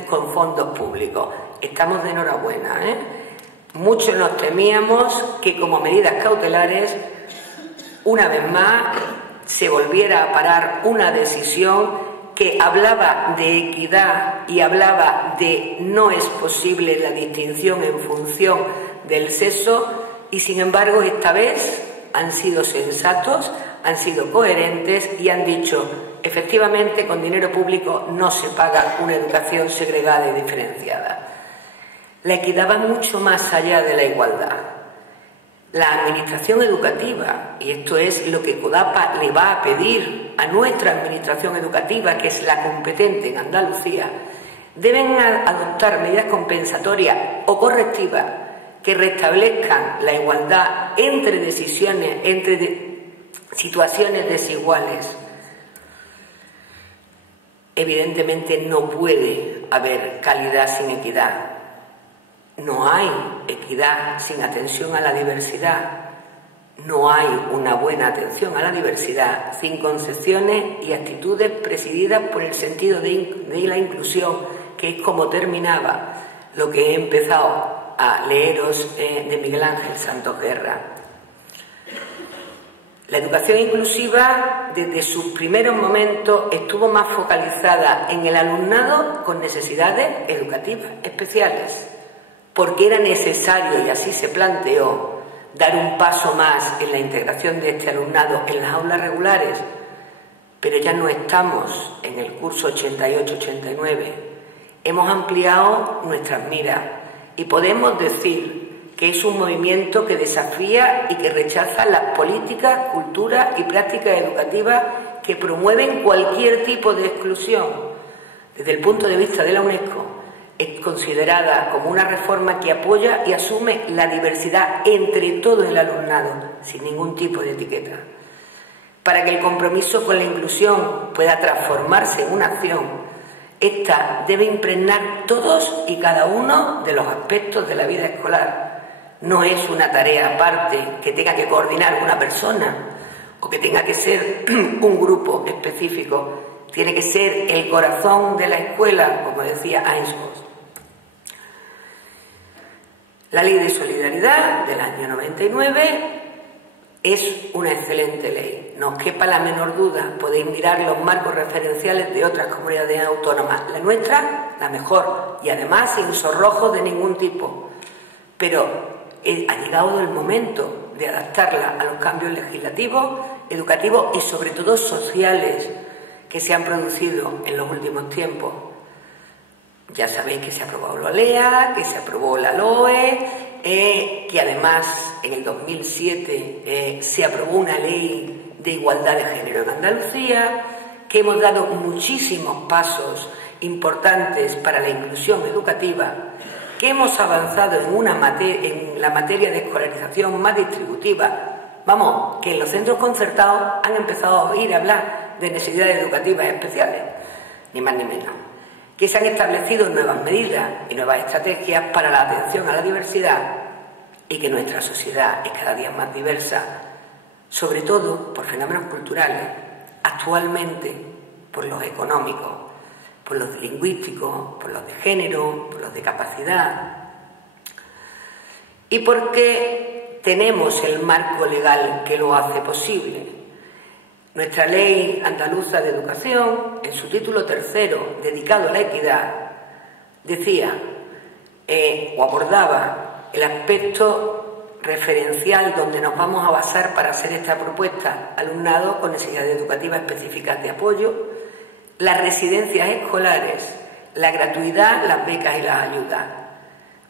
con fondos públicos. Estamos de enhorabuena, ¿eh? Muchos nos temíamos que como medidas cautelares, una vez más, se volviera a parar una decisión que hablaba de equidad y hablaba de no es posible la distinción en función del sexo, y sin embargo esta vez han sido sensatos, han sido coherentes y han dicho: efectivamente, con dinero público no se paga una educación segregada y diferenciada. La equidad va mucho más allá de la igualdad. La administración educativa, y esto es lo que CODAPA le va a pedir a nuestra administración educativa, que es la competente en Andalucía, deben adoptar medidas compensatorias o correctivas que restablezcan la igualdad entre situaciones desiguales. Evidentemente no puede haber calidad sin equidad. no hay equidad sin atención a la diversidad. No hay una buena atención a la diversidad sin concepciones y actitudes presididas por el sentido de la inclusión, que es como terminaba lo que he empezado a leeros de Miguel Ángel Santos Guerra. La educación inclusiva, desde sus primeros momentos, estuvo más focalizada en el alumnado con necesidades educativas especiales, porque era necesario, y así se planteó, dar un paso más en la integración de este alumnado en las aulas regulares, pero ya no estamos en el curso 88-89. Hemos ampliado nuestras miras y podemos decir que es un movimiento que desafía y que rechaza las políticas, culturas y prácticas educativas que promueven cualquier tipo de exclusión. Desde el punto de vista de la UNESCO, es considerada como una reforma que apoya y asume la diversidad entre todo el alumnado, sin ningún tipo de etiqueta. Para que el compromiso con la inclusión pueda transformarse en una acción, esta debe impregnar todos y cada uno de los aspectos de la vida escolar. No es una tarea aparte que tenga que coordinar una persona o que tenga que ser un grupo específico. Tiene que ser el corazón de la escuela, como decía Ainsworth. La Ley de Solidaridad del año 99 es una excelente ley. No os quepa la menor duda. Podéis mirar los marcos referenciales de otras comunidades autónomas. La nuestra, la mejor, y además sin sonrojos de ningún tipo. Pero ha llegado el momento de adaptarla a los cambios legislativos, educativos y sobre todo sociales que se han producido en los últimos tiempos. Ya sabéis que se aprobó la LEA, que se aprobó la LOE, que además en el 2007 se aprobó una ley de igualdad de género en Andalucía, que hemos dado muchísimos pasos importantes para la inclusión educativa, que hemos avanzado en la materia de escolarización más distributiva. Vamos, que en los centros concertados han empezado a oír hablar de necesidades educativas especiales, ni más ni menos. Que se han establecido nuevas medidas y nuevas estrategias para la atención a la diversidad y que nuestra sociedad es cada día más diversa, sobre todo por fenómenos culturales, actualmente por los económicos, por los lingüísticos, por los de género, por los de capacidad, y porque tenemos el marco legal que lo hace posible. Nuestra Ley Andaluza de Educación, en su título tercero, dedicado a la equidad, decía o abordaba el aspecto referencial donde nos vamos a basar para hacer esta propuesta: alumnado con necesidades educativas específicas de apoyo, las residencias escolares, la gratuidad, las becas y las ayudas.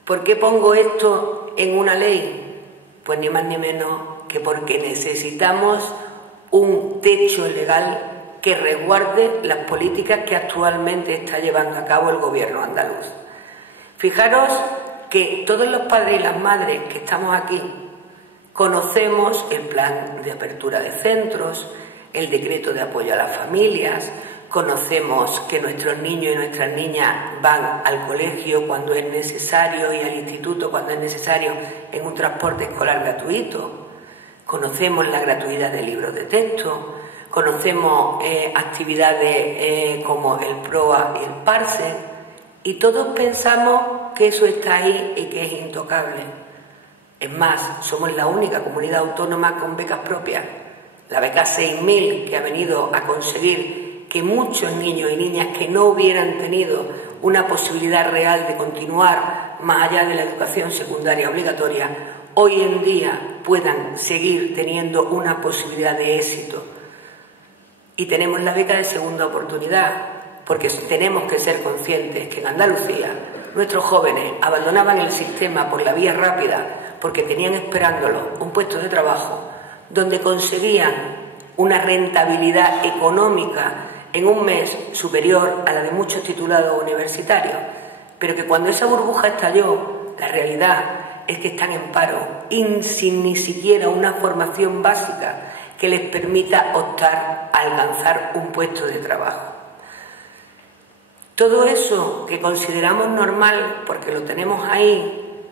¿Por qué pongo esto en una ley? Pues ni más ni menos que porque necesitamos un techo legal que resguarde las políticas que actualmente está llevando a cabo el gobierno andaluz. Fijaros que todos los padres y las madres que estamos aquí conocemos el plan de apertura de centros, el decreto de apoyo a las familias, conocemos que nuestros niños y nuestras niñas van al colegio cuando es necesario y al instituto cuando es necesario en un transporte escolar gratuito. Conocemos la gratuidad de libros de texto, conocemos actividades como el PROA y el PARSE, y todos pensamos que eso está ahí y que es intocable. Es más, somos la única comunidad autónoma con becas propias. La beca 6.000, que ha venido a conseguir que muchos niños y niñas que no hubieran tenido una posibilidad real de continuar más allá de la educación secundaria obligatoria, hoy en día puedan seguir teniendo una posibilidad de éxito. Y tenemos la beca de segunda oportunidad, porque tenemos que ser conscientes que en Andalucía nuestros jóvenes abandonaban el sistema por la vía rápida porque tenían esperándolo un puesto de trabajo donde conseguían una rentabilidad económica en un mes superior a la de muchos titulados universitarios, pero que cuando esa burbuja estalló, la realidad es que están en paro y sin ni siquiera una formación básica que les permita optar a alcanzar un puesto de trabajo. Todo eso que consideramos normal porque lo tenemos ahí,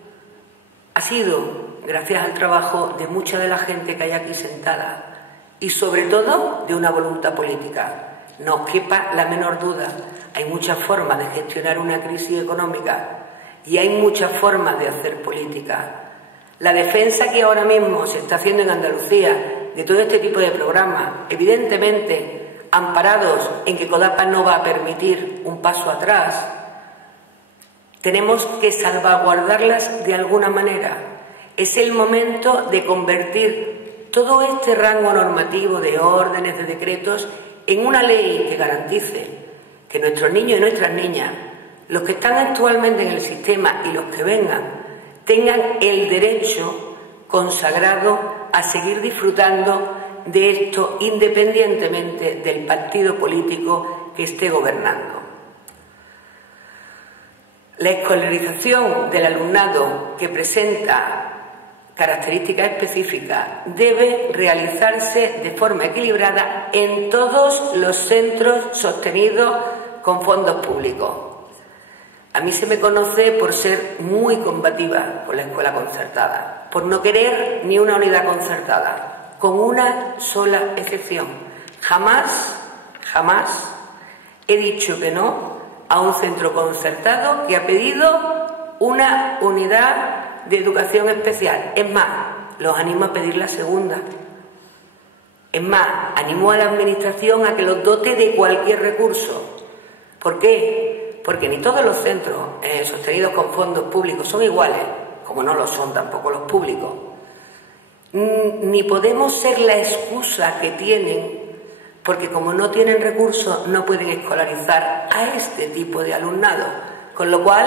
ha sido gracias al trabajo de mucha de la gente que hay aquí sentada y sobre todo de una voluntad política. No os quepa la menor duda, hay muchas formas de gestionar una crisis económica y hay muchas formas de hacer política. La defensa que ahora mismo se está haciendo en Andalucía de todo este tipo de programas, evidentemente amparados en que CODAPA no va a permitir un paso atrás, tenemos que salvaguardarlas de alguna manera. Es el momento de convertir todo este rango normativo de órdenes, de decretos, en una ley que garantice que nuestros niños y nuestras niñas, los que están actualmente en el sistema y los que vengan, tengan el derecho consagrado a seguir disfrutando de esto independientemente del partido político que esté gobernando. La escolarización del alumnado que presenta características específicas debe realizarse de forma equilibrada en todos los centros sostenidos con fondos públicos. A mí se me conoce por ser muy combativa con la escuela concertada, por no querer ni una unidad concertada, con una sola excepción. Jamás he dicho que no a un centro concertado que ha pedido una unidad de educación especial. Es más, los animo a pedir la segunda. Es más, animo a la Administración a que los dote de cualquier recurso. ¿Por qué? Porque ni todos los centros sostenidos con fondos públicos son iguales, como no lo son tampoco los públicos. Ni podemos ser la excusa que tienen, porque como no tienen recursos no pueden escolarizar a este tipo de alumnado. Con lo cual,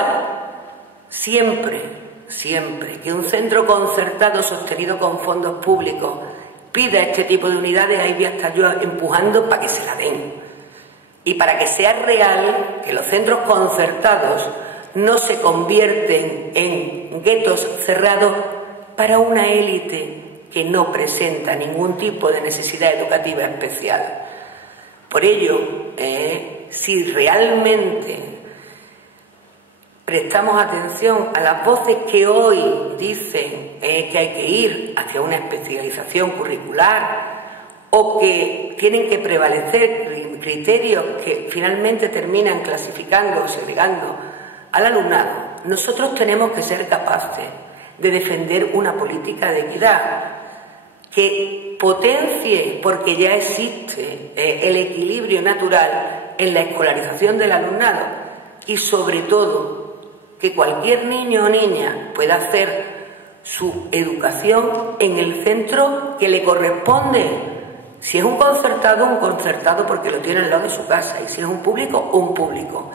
siempre que un centro concertado sostenido con fondos públicos pida este tipo de unidades, ahí voy a estar yo empujando para que se la den. Y para que sea real que los centros concertados no se convierten en guetos cerrados para una élite que no presenta ningún tipo de necesidad educativa especial. Por ello, si realmente prestamos atención a las voces que hoy dicen que hay que ir hacia una especialización curricular o que tienen que prevalecer criterios que finalmente terminan clasificando o segregando al alumnado, nosotros tenemos que ser capaces de defender una política de equidad que potencie, porque ya existe el equilibrio natural en la escolarización del alumnado y sobre todo que cualquier niño o niña pueda hacer su educación en el centro que le corresponde. Si es un concertado porque lo tiene al lado de su casa, y si es un público, un público.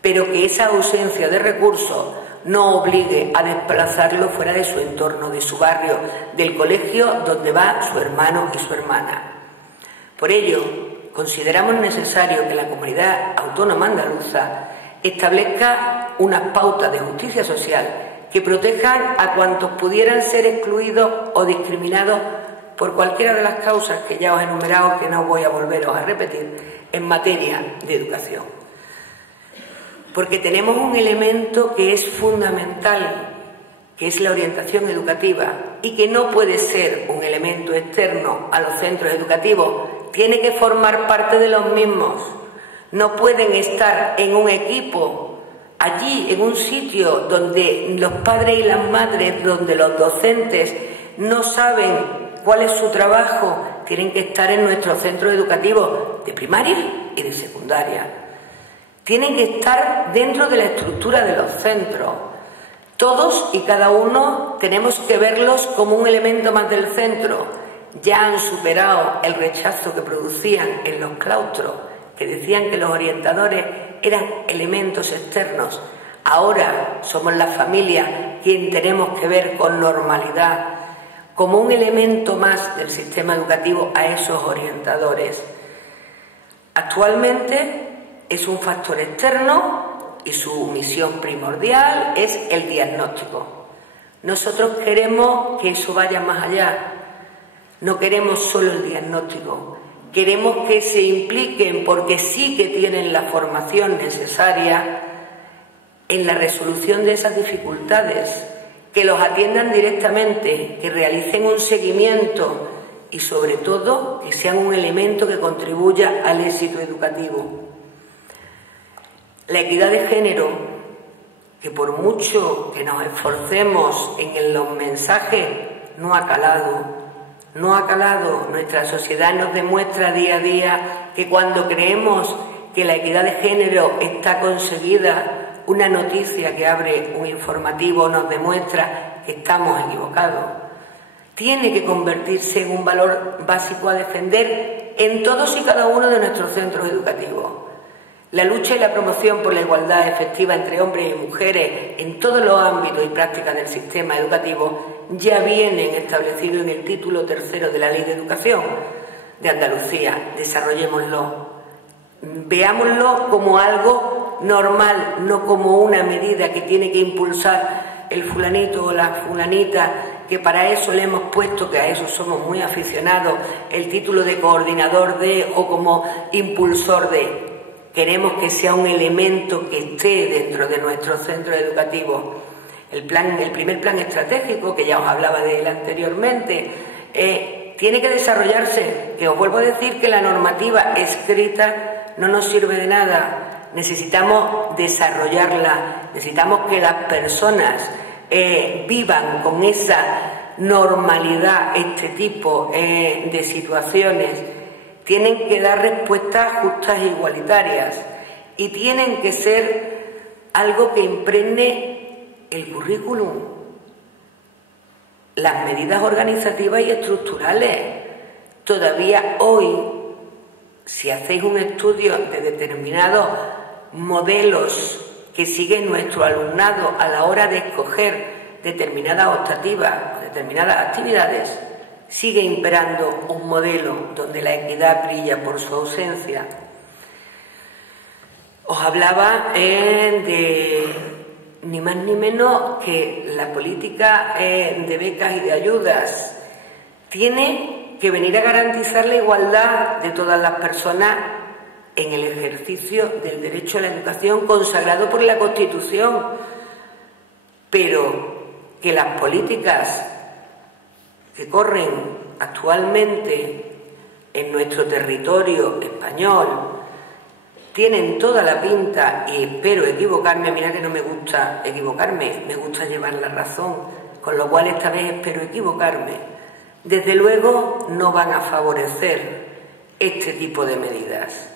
Pero que esa ausencia de recursos no obligue a desplazarlo fuera de su entorno, de su barrio, del colegio donde va su hermano y su hermana. Por ello, consideramos necesario que la comunidad autónoma andaluza establezca unas pautas de justicia social que protejan a cuantos pudieran ser excluidos o discriminados por cualquiera de las causas que ya os he enumerado, que no voy a volveros a repetir, en materia de educación. Porque tenemos un elemento que es fundamental, que es la orientación educativa, y que no puede ser un elemento externo a los centros educativos, tiene que formar parte de los mismos. No pueden estar en un equipo, allí, en un sitio donde los padres y las madres, donde los docentes no saben cuál es su trabajo, tienen que estar en nuestros centros educativos de primaria y de secundaria. Tienen que estar dentro de la estructura de los centros. Todos y cada uno tenemos que verlos como un elemento más del centro. Ya han superado el rechazo que producían en los claustros, que decían que los orientadores eran elementos externos. Ahora somos la familia quien tenemos que ver con normalidad como un elemento más del sistema educativo a esos orientadores. Actualmente es un factor externo y su misión primordial es el diagnóstico. Nosotros queremos que eso vaya más allá. No queremos solo el diagnóstico. Queremos que se impliquen, porque sí que tienen la formación necesaria en la resolución de esas dificultades que los atiendan directamente, que realicen un seguimiento y, sobre todo, que sean un elemento que contribuya al éxito educativo. La equidad de género, que por mucho que nos esforcemos en los mensajes, no ha calado. No ha calado. Nuestra sociedad nos demuestra día a día que cuando creemos que la equidad de género está conseguida, una noticia que abre un informativo nos demuestra que estamos equivocados. Tiene que convertirse en un valor básico a defender en todos y cada uno de nuestros centros educativos. La lucha y la promoción por la igualdad efectiva entre hombres y mujeres en todos los ámbitos y prácticas del sistema educativo ya vienen establecidos en el título 3 de la Ley de Educación de Andalucía. Desarrollémoslo. Veámoslo como algo normal, no como una medida que tiene que impulsar el fulanito o la fulanita, que para eso le hemos puesto, que a eso somos muy aficionados, el título de coordinador de o como impulsor de. Queremos que sea un elemento que esté dentro de nuestros centros educativos. El primer plan estratégico, que ya os hablaba de él anteriormente, tiene que desarrollarse, que os vuelvo a decir que la normativa escrita no nos sirve de nada. Necesitamos desarrollarla, necesitamos que las personas vivan con esa normalidad este tipo de situaciones. Tienen que dar respuestas justas e igualitarias y tienen que ser algo que impregne el currículum, las medidas organizativas y estructurales. Todavía hoy, si hacéis un estudio de determinados modelos que sigue nuestro alumnado a la hora de escoger determinadas optativas o determinadas actividades, sigue imperando un modelo donde la equidad brilla por su ausencia. Os hablaba de ni más ni menos que la política de becas y de ayudas tiene que venir a garantizar la igualdad de todas las personas en el ejercicio del derecho a la educación consagrado por la Constitución, pero que las políticas que corren actualmente en nuestro territorio español tienen toda la pinta, y espero equivocarme, mira que no me gusta equivocarme, me gusta llevar la razón, con lo cual esta vez espero equivocarme, desde luego no van a favorecer este tipo de medidas.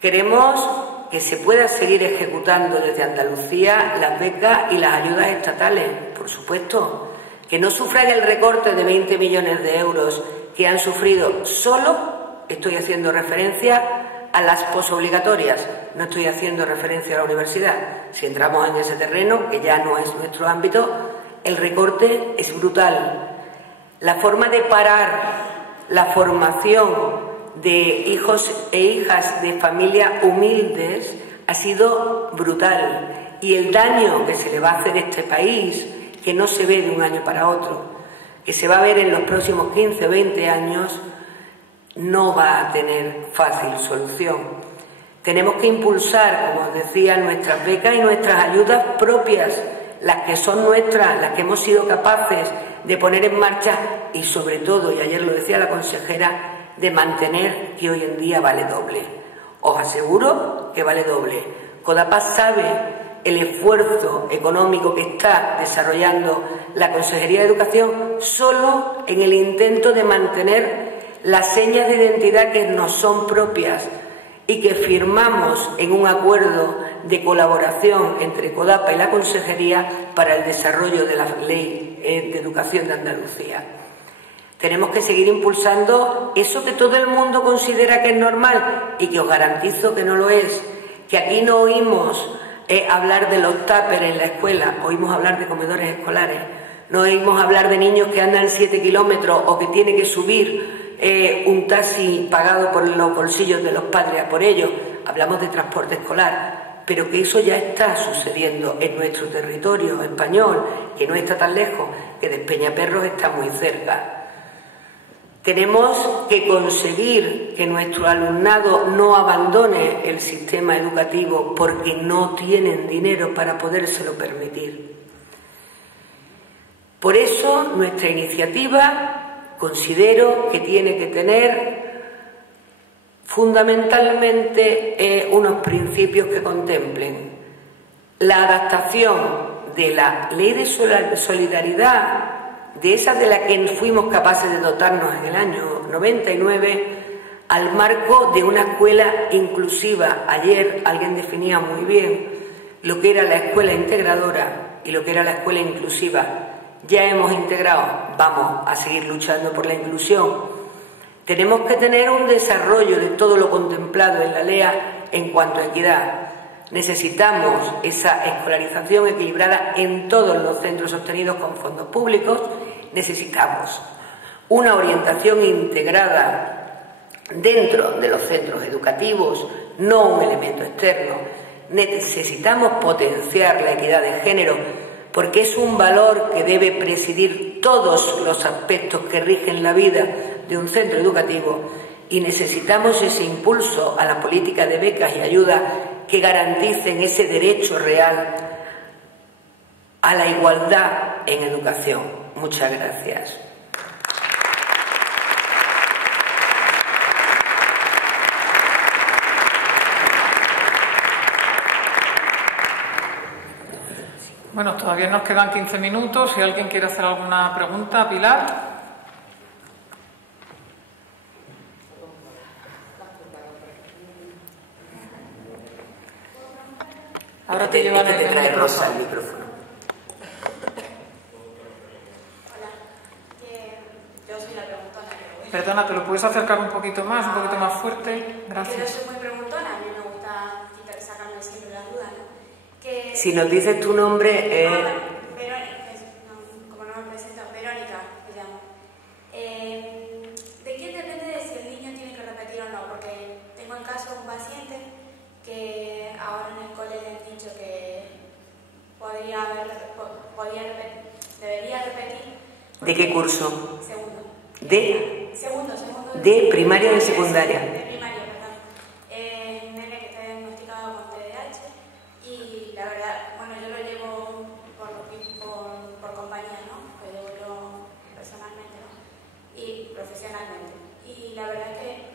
Queremos que se pueda seguir ejecutando desde Andalucía las becas y las ayudas estatales, por supuesto, que no sufran el recorte de 20 millones de euros que han sufrido. Solo estoy haciendo referencia a las posobligatorias, no estoy haciendo referencia a la universidad. Si entramos en ese terreno, que ya no es nuestro ámbito, el recorte es brutal. La forma de parar la formación de hijos e hijas de familias humildes ha sido brutal, y el daño que se le va a hacer a este país, que no se ve de un año para otro, que se va a ver en los próximos 15 o 20 años, no va a tener fácil solución. Tenemos que impulsar, como os decía, nuestras becas y nuestras ayudas propias, las que son nuestras, las que hemos sido capaces de poner en marcha y, sobre todo, y ayer lo decía la consejera, de mantener, que hoy en día vale doble. Os aseguro que vale doble. CODAPAS sabe el esfuerzo económico que está desarrollando la Consejería de Educación solo en el intento de mantener las señas de identidad que nos son propias y que firmamos en un acuerdo de colaboración entre CODAPA y la Consejería para el desarrollo de la Ley de Educación de Andalucía. Tenemos que seguir impulsando eso que todo el mundo considera que es normal y que os garantizo que no lo es, que aquí no oímos hablar de los tuppers en la escuela, oímos hablar de comedores escolares, no oímos hablar de niños que andan 7 kilómetros o que tienen que subir un taxi pagado por los bolsillos de los padres a por ellos, hablamos de transporte escolar, pero que eso ya está sucediendo en nuestro territorio español, que no está tan lejos, que Despeñaperros está muy cerca. Tenemos que conseguir que nuestro alumnado no abandone el sistema educativo porque no tienen dinero para podérselo permitir. Por eso nuestra iniciativa considero que tiene que tener fundamentalmente unos principios que contemplen la adaptación de la ley de solidaridad, de esa de la que fuimos capaces de dotarnos en el año 99, al marco de una escuela inclusiva. Ayer alguien definía muy bien lo que era la escuela integradora y lo que era la escuela inclusiva. Ya hemos integrado, vamos a seguir luchando por la inclusión. Tenemos que tener un desarrollo de todo lo contemplado en la LEA en cuanto a equidad. Necesitamos esa escolarización equilibrada en todos los centros sostenidos con fondos públicos. Necesitamos una orientación integrada dentro de los centros educativos, no un elemento externo. Necesitamos potenciar la equidad de género porque es un valor que debe presidir todos los aspectos que rigen la vida de un centro educativo, y necesitamos ese impulso a la política de becas y ayuda que garanticen ese derecho real a la igualdad en educación. Muchas gracias. Bueno, todavía nos quedan 15 minutos. Si alguien quiere hacer alguna pregunta, Pilar. Ahora te llevan el Rosa el micrófono. Hola, yo soy la preguntona. Perdona, ¿te lo puedes acercar un poquito más fuerte? Gracias. Yo soy muy preguntona, a mí me gusta sacarme siempre las dudas, ¿no? Si nos dices tu nombre... como no me presento, Verónica me llamo. ¿De qué depende de si el niño tiene que repetir o no? Porque tengo en caso un paciente que ahora en el cole le han dicho que debería repetir. ¿De qué curso? Segundo. Segundo. De primaria o de secundaria. De primaria, perdón. Un nene que está diagnosticado con TDAH y la verdad, bueno, yo lo llevo por compañía, ¿no? Lo llevo yo personalmente, ¿no? Y profesionalmente. Y la verdad es que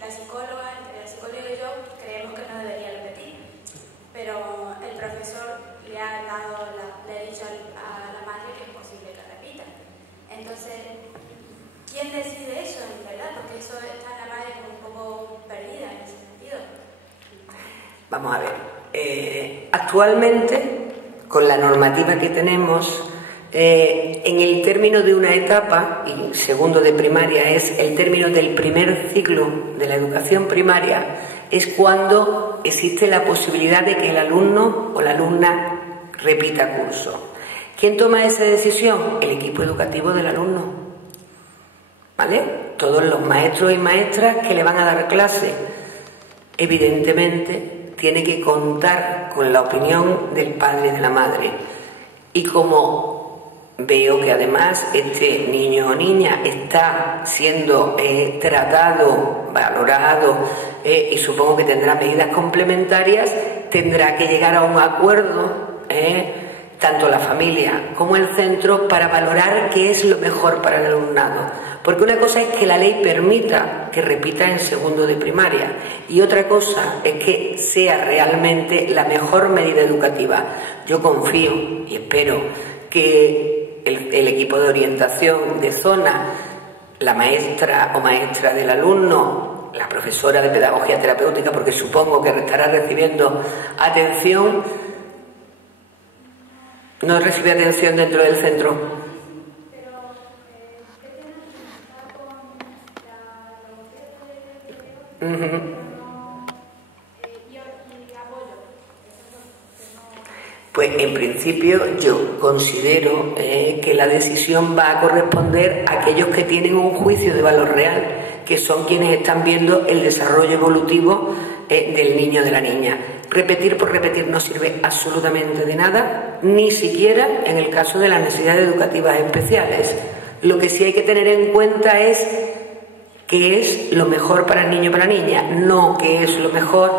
la psicóloga y yo creemos que no debería repetir, pero el profesor le ha dicho a la madre que es posible que repita. Entonces, ¿quién decide eso en verdad? Porque eso está en la madre como un poco perdida en ese sentido. Vamos a ver. Actualmente, con la normativa que tenemos, en el término de una etapa, y segundo de primaria es el término del primer ciclo de la educación primaria, es cuando existe la posibilidad de que el alumno o la alumna repita curso. ¿Quién toma esa decisión? El equipo educativo del alumno. ¿Vale? Todos los maestros y maestras que le van a dar clase. Evidentemente, tiene que contar con la opinión del padre y de la madre. Y como veo que además este niño o niña está siendo tratado, valorado, y supongo que tendrá medidas complementarias, tendrá que llegar a un acuerdo, tanto la familia como el centro, para valorar qué es lo mejor para el alumnado. Porque una cosa es que la ley permita que repita en segundo de primaria y otra cosa es que sea realmente la mejor medida educativa. Yo confío y espero que el equipo de orientación de zona, la maestra o maestra del alumno, la profesora de pedagogía terapéutica, porque supongo que estará recibiendo atención. ¿No recibe atención dentro del centro? Pues en principio yo considero que la decisión va a corresponder a aquellos que tienen un juicio de valor real, que son quienes están viendo el desarrollo evolutivo del niño o de la niña. Repetir por repetir no sirve absolutamente de nada, ni siquiera en el caso de las necesidades educativas especiales. Lo que sí hay que tener en cuenta es qué es lo mejor para el niño o para la niña, no qué es lo mejor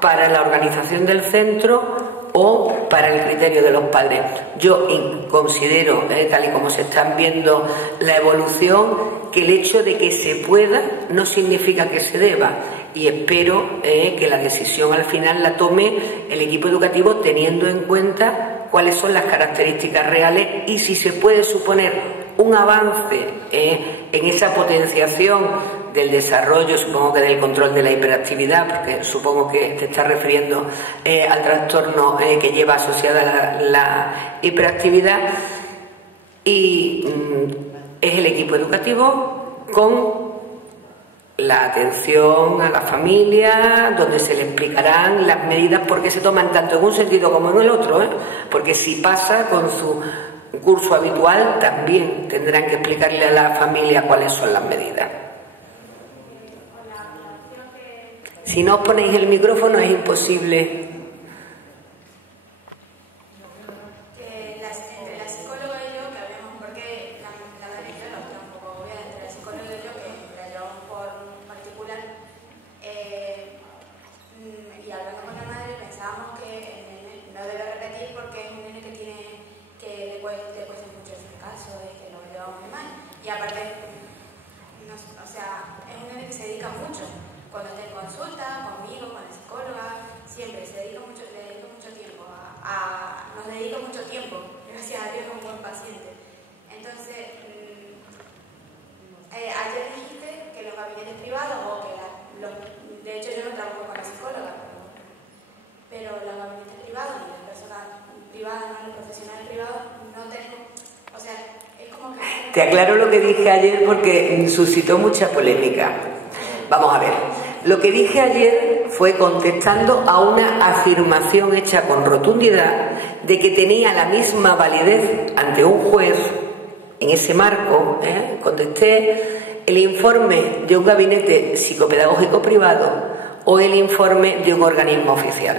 para la organización del centro o para el criterio de los padres. Yo considero, tal y como se están viendo la evolución, que el hecho de que se pueda no significa que se deba, y espero que la decisión al final la tome el equipo educativo teniendo en cuenta cuáles son las características reales y si se puede suponer un avance en esa potenciación del desarrollo, supongo que del control de la hiperactividad, porque supongo que te estás refiriendo al trastorno que lleva asociada la hiperactividad, y es el equipo educativo con la atención a la familia, donde se le explicarán las medidas por qué se toman tanto en un sentido como en el otro, porque si pasa con su curso habitual también tendrán que explicarle a la familia cuáles son las medidas. Si no os ponéis el micrófono es imposible. Entre la psicóloga y yo, que hablemos, porque la María no está un poco obvia, entre la psicóloga y yo, que la llevamos por particular, y hablando con la madre, pensábamos que el nene no debe repetir porque es un nene que le cuesta mucho el caso, que lo lleva muy mal. Y aparte, o sea, es un nene que se dedica mucho. Cuando está en consulta, conmigo, con la psicóloga, siempre le dedica mucho tiempo, nos dedica mucho tiempo, gracias a Dios, un buen paciente. Entonces, ayer dijiste que los gabinetes privados, de hecho yo no trabajo con la psicóloga, pero los gabinetes privados y las personas privadas, los profesionales privados, no tengo, o sea, es como que... Te aclaro lo que dije ayer porque suscitó mucha polémica. Vamos a ver, lo que dije ayer fue contestando a una afirmación hecha con rotundidad de que tenía la misma validez ante un juez. En ese marco, contesté el informe de un gabinete psicopedagógico privado o el informe de un organismo oficial.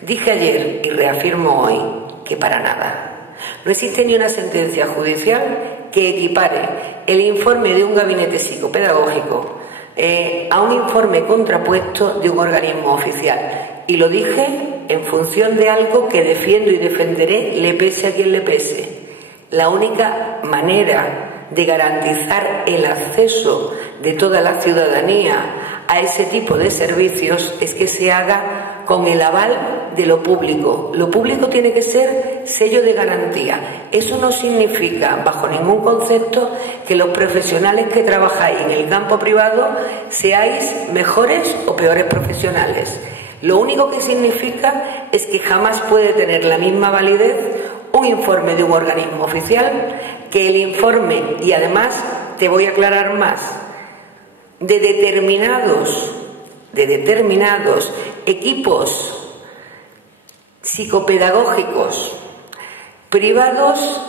Dije ayer y reafirmo hoy que para nada. No existe ni una sentencia judicial que equipare el informe de un gabinete psicopedagógico a un informe contrapuesto de un organismo oficial. Y lo dije en función de algo que defiendo y defenderé, le pese a quien le pese. La única manera de garantizar el acceso de toda la ciudadanía a ese tipo de servicios es que se haga con el aval de lo público. Lo público tiene que ser sello de garantía. Eso no significa, bajo ningún concepto, que los profesionales que trabajáis en el campo privado seáis mejores o peores profesionales. Lo único que significa es que jamás puede tener la misma validez un informe de un organismo oficial que el informe, y además te voy a aclarar más, de determinados equipos psicopedagógicos privados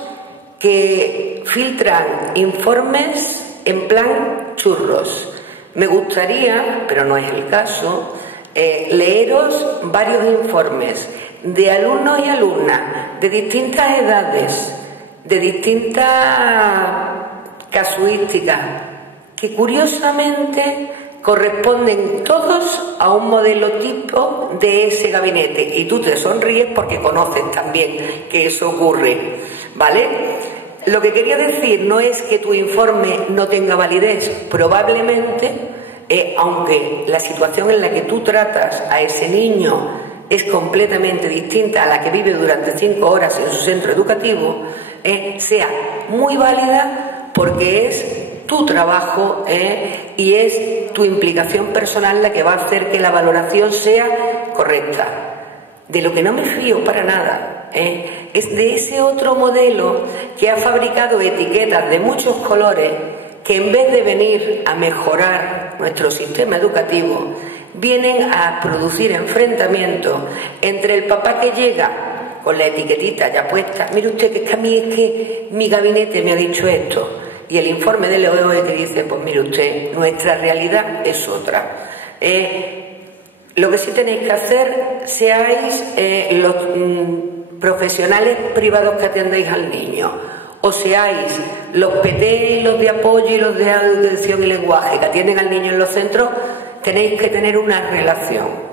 que filtran informes en plan churros. Me gustaría, pero no es el caso, leeros varios informes de alumnos y alumnas de distintas edades, de distintas casuísticas, que curiosamente corresponden todos a un modelo tipo de ese gabinete. Y tú te sonríes porque conoces también que eso ocurre, ¿vale? Lo que quería decir no es que tu informe no tenga validez. Probablemente, aunque la situación en la que tú tratas a ese niño es completamente distinta a la que vive durante 5 horas en su centro educativo, sea muy válida porque es tu trabajo y es tu implicación personal la que va a hacer que la valoración sea correcta. De lo que no me fío para nada es de ese otro modelo que ha fabricado etiquetas de muchos colores que en vez de venir a mejorar nuestro sistema educativo vienen a producir enfrentamientos entre el papá que llega con la etiquetita ya puesta, mire usted que es que a mí es que mi gabinete me ha dicho esto, y el informe del OEE que dice, pues mire usted, nuestra realidad es otra. Lo que sí tenéis que hacer, seáis los profesionales privados que atendéis al niño, o seáis los PT y los de apoyo y los de audición y lenguaje que atienden al niño en los centros, tenéis que tener una relación.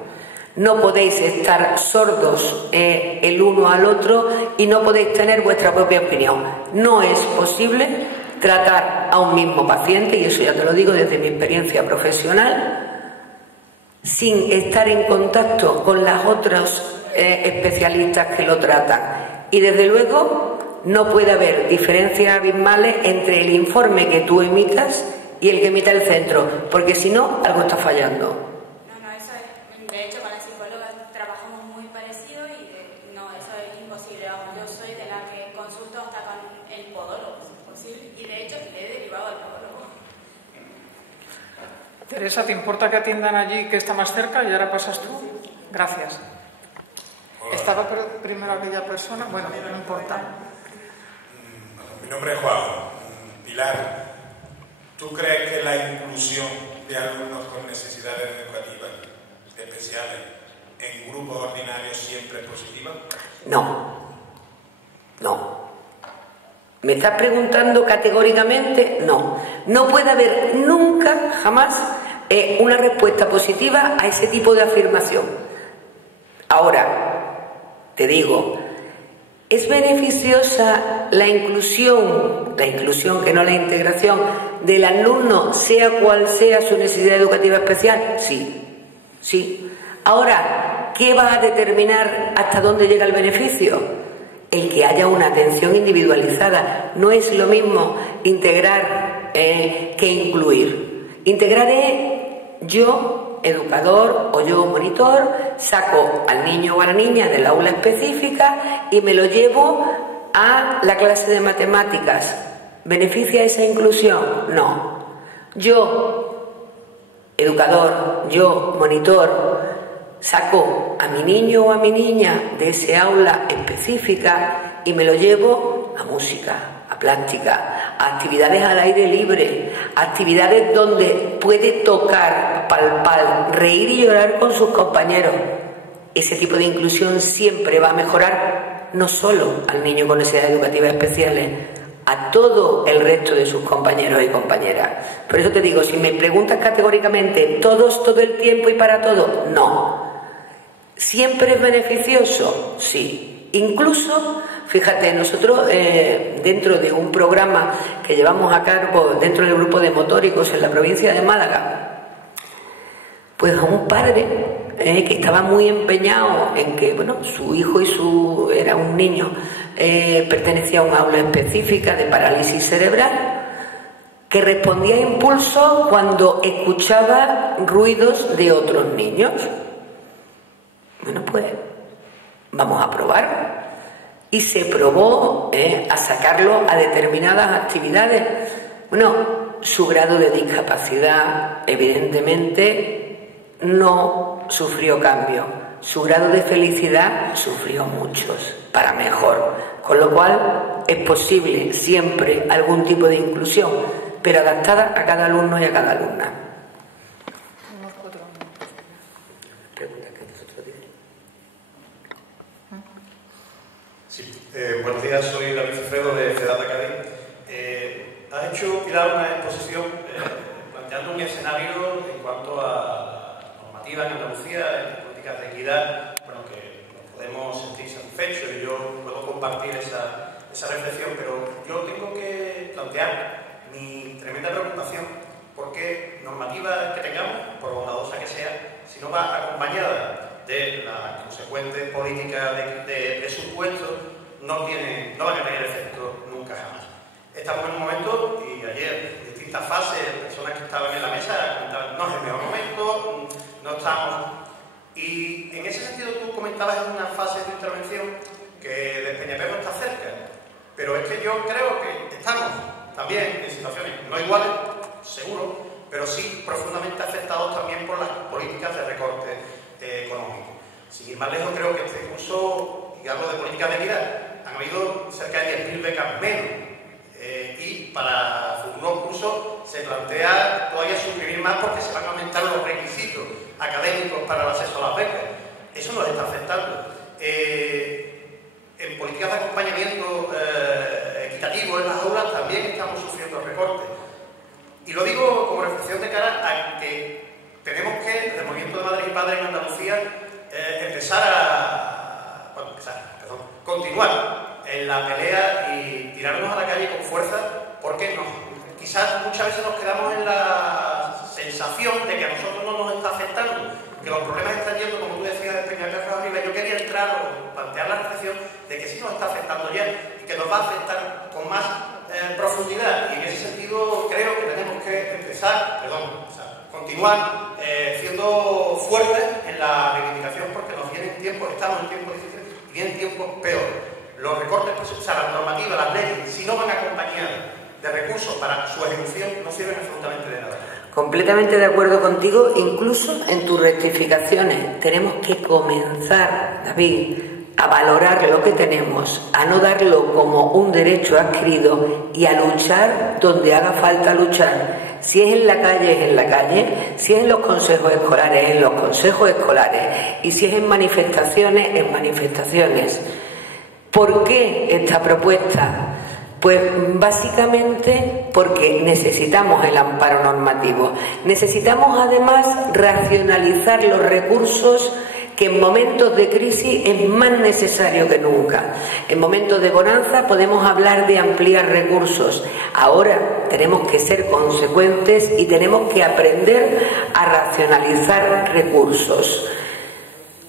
No podéis estar sordos el uno al otro y no podéis tener vuestra propia opinión. No es posible tratar a un mismo paciente, y eso ya te lo digo desde mi experiencia profesional, sin estar en contacto con las otras especialistas que lo tratan. Y desde luego no puede haber diferencias abismales entre el informe que tú emitas y el que emita el centro, porque si no, algo está fallando. De hecho, con la psicóloga trabajamos muy parecido y no, eso es imposible. Yo soy de la que consulto hasta con el podólogo, si es posible, y de hecho le he derivado al podólogo. Teresa, ¿te importa que atiendan allí, que está más cerca, y ahora pasas tú? Gracias. Hola. Estaba primero aquella persona, bueno, no importa. Mi nombre es Juan. Pilar, ¿tú crees que la inclusión de alumnos con necesidades educativas especiales en grupos ordinarios siempre es positiva? No. ¿Me estás preguntando categóricamente? No. No puede haber nunca, jamás, una respuesta positiva a ese tipo de afirmación. Ahora, te digo, ¿es beneficiosa la inclusión que no la integración del alumno, sea cual sea su necesidad educativa especial? Sí. Ahora, ¿qué va a determinar hasta dónde llega el beneficio? El que haya una atención individualizada. No es lo mismo integrar que incluir. Integrar es yo, educador o yo, monitor, saco al niño o a la niña del aula específica y me lo llevo a la clase de matemáticas. ¿Beneficia esa inclusión? No. Yo, educador, yo, monitor, saco a mi niño o a mi niña de ese aula específica y me lo llevo a música, a plástica, a actividades al aire libre, a actividades donde puede tocar, palpar, reír y llorar con sus compañeros. Ese tipo de inclusión siempre va a mejorar no solo al niño con necesidades educativas especiales, a todo el resto de sus compañeros y compañeras. Por eso te digo, si me preguntas categóricamente, ¿todos, todo el tiempo y para todo? No. ¿Siempre es beneficioso? Sí. Incluso, fíjate, nosotros dentro de un programa que llevamos a cabo dentro del grupo de motóricos en la provincia de Málaga, pues a un padre que estaba muy empeñado en que, bueno, su hijo era un niño, pertenecía a un aula específica de parálisis cerebral, que respondía a impulso cuando escuchaba ruidos de otros niños. Bueno, pues vamos a probar. Y se probó a sacarlo a determinadas actividades. Bueno, su grado de discapacidad evidentemente no sufrió cambio. Su grado de felicidad sufrió muchos, para mejor. Con lo cual es posible siempre algún tipo de inclusión, pero adaptada a cada alumno y a cada alumna. Buenos días, soy David Cifredo de CEDATA Cádiz. Ha hecho Pilar una exposición planteando un escenario en cuanto a la normativa en Andalucía, en políticas de equidad, bueno, que nos podemos sentir satisfechos y yo puedo compartir esa reflexión, pero yo tengo que plantear mi tremenda preocupación porque normativa que tengamos, por bondadosa que sea, si no va acompañada de la consecuente política de presupuesto, no van a tener efecto nunca jamás. Estamos en un momento, y ayer, en distintas fases, personas que estaban en la mesa comentaban, no es el mejor momento, no estamos. Y en ese sentido tú comentabas en una fase de tu intervención que Despeñaperro está cerca, pero es que yo creo que estamos también en situaciones no iguales, seguro, pero sí profundamente afectados también por las políticas de recorte económico. Sin ir más lejos, creo que este curso, y hablo de política de equidad, han habido cerca de 10.000 becas menos y para futuros cursos se plantea todavía suprimir más porque se van a aumentar los requisitos académicos para el acceso a las becas. Eso nos está afectando. En políticas de acompañamiento equitativo en las aulas también estamos sufriendo recortes. Y lo digo como reflexión de cara a que tenemos que, desde el Movimiento de Madres y Padres en Andalucía, continuar en la pelea y tirarnos a la calle con fuerza, porque quizás muchas veces nos quedamos en la sensación de que a nosotros no nos está afectando, que los problemas están yendo, como tú decías, de Peñaperro arriba. Yo quería entrar o plantear la reflexión de que sí nos está afectando ya y que nos va a afectar con más profundidad, y en ese sentido creo que tenemos que continuar siendo fuertes en la reivindicación, porque nos vienen tiempos, estamos en tiempos difíciles y vienen tiempos peores. Los recortes, las normativas, las leyes, si no van acompañadas de recursos para su ejecución, no sirven absolutamente de nada. Completamente de acuerdo contigo, incluso en tus rectificaciones. Tenemos que comenzar, David, a valorar lo que tenemos, a no darlo como un derecho adquirido y a luchar donde haga falta luchar. Si es en la calle, es en la calle. Si es en los consejos escolares, es en los consejos escolares. Y si es en manifestaciones, en manifestaciones. ¿Por qué esta propuesta? Pues básicamente porque necesitamos el amparo normativo. Necesitamos además racionalizar los recursos, que en momentos de crisis es más necesario que nunca. En momentos de bonanza podemos hablar de ampliar recursos. Ahora tenemos que ser consecuentes y tenemos que aprender a racionalizar recursos.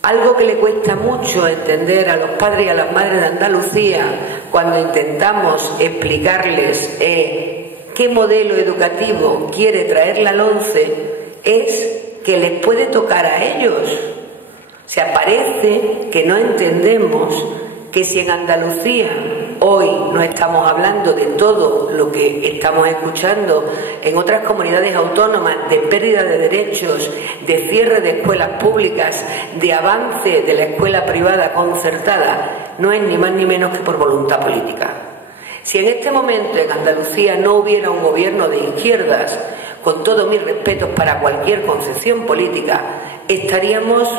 Algo que le cuesta mucho entender a los padres y a las madres de Andalucía cuando intentamos explicarles qué modelo educativo quiere traer la LONCE es que les puede tocar a ellos. O sea, parece que no entendemos que si en Andalucía hoy no estamos hablando de todo lo que estamos escuchando en otras comunidades autónomas, de pérdida de derechos, de cierre de escuelas públicas, de avance de la escuela privada concertada, no es ni más ni menos que por voluntad política. Si en este momento en Andalucía no hubiera un gobierno de izquierdas, con todos mis respetos para cualquier concepción política, estaríamos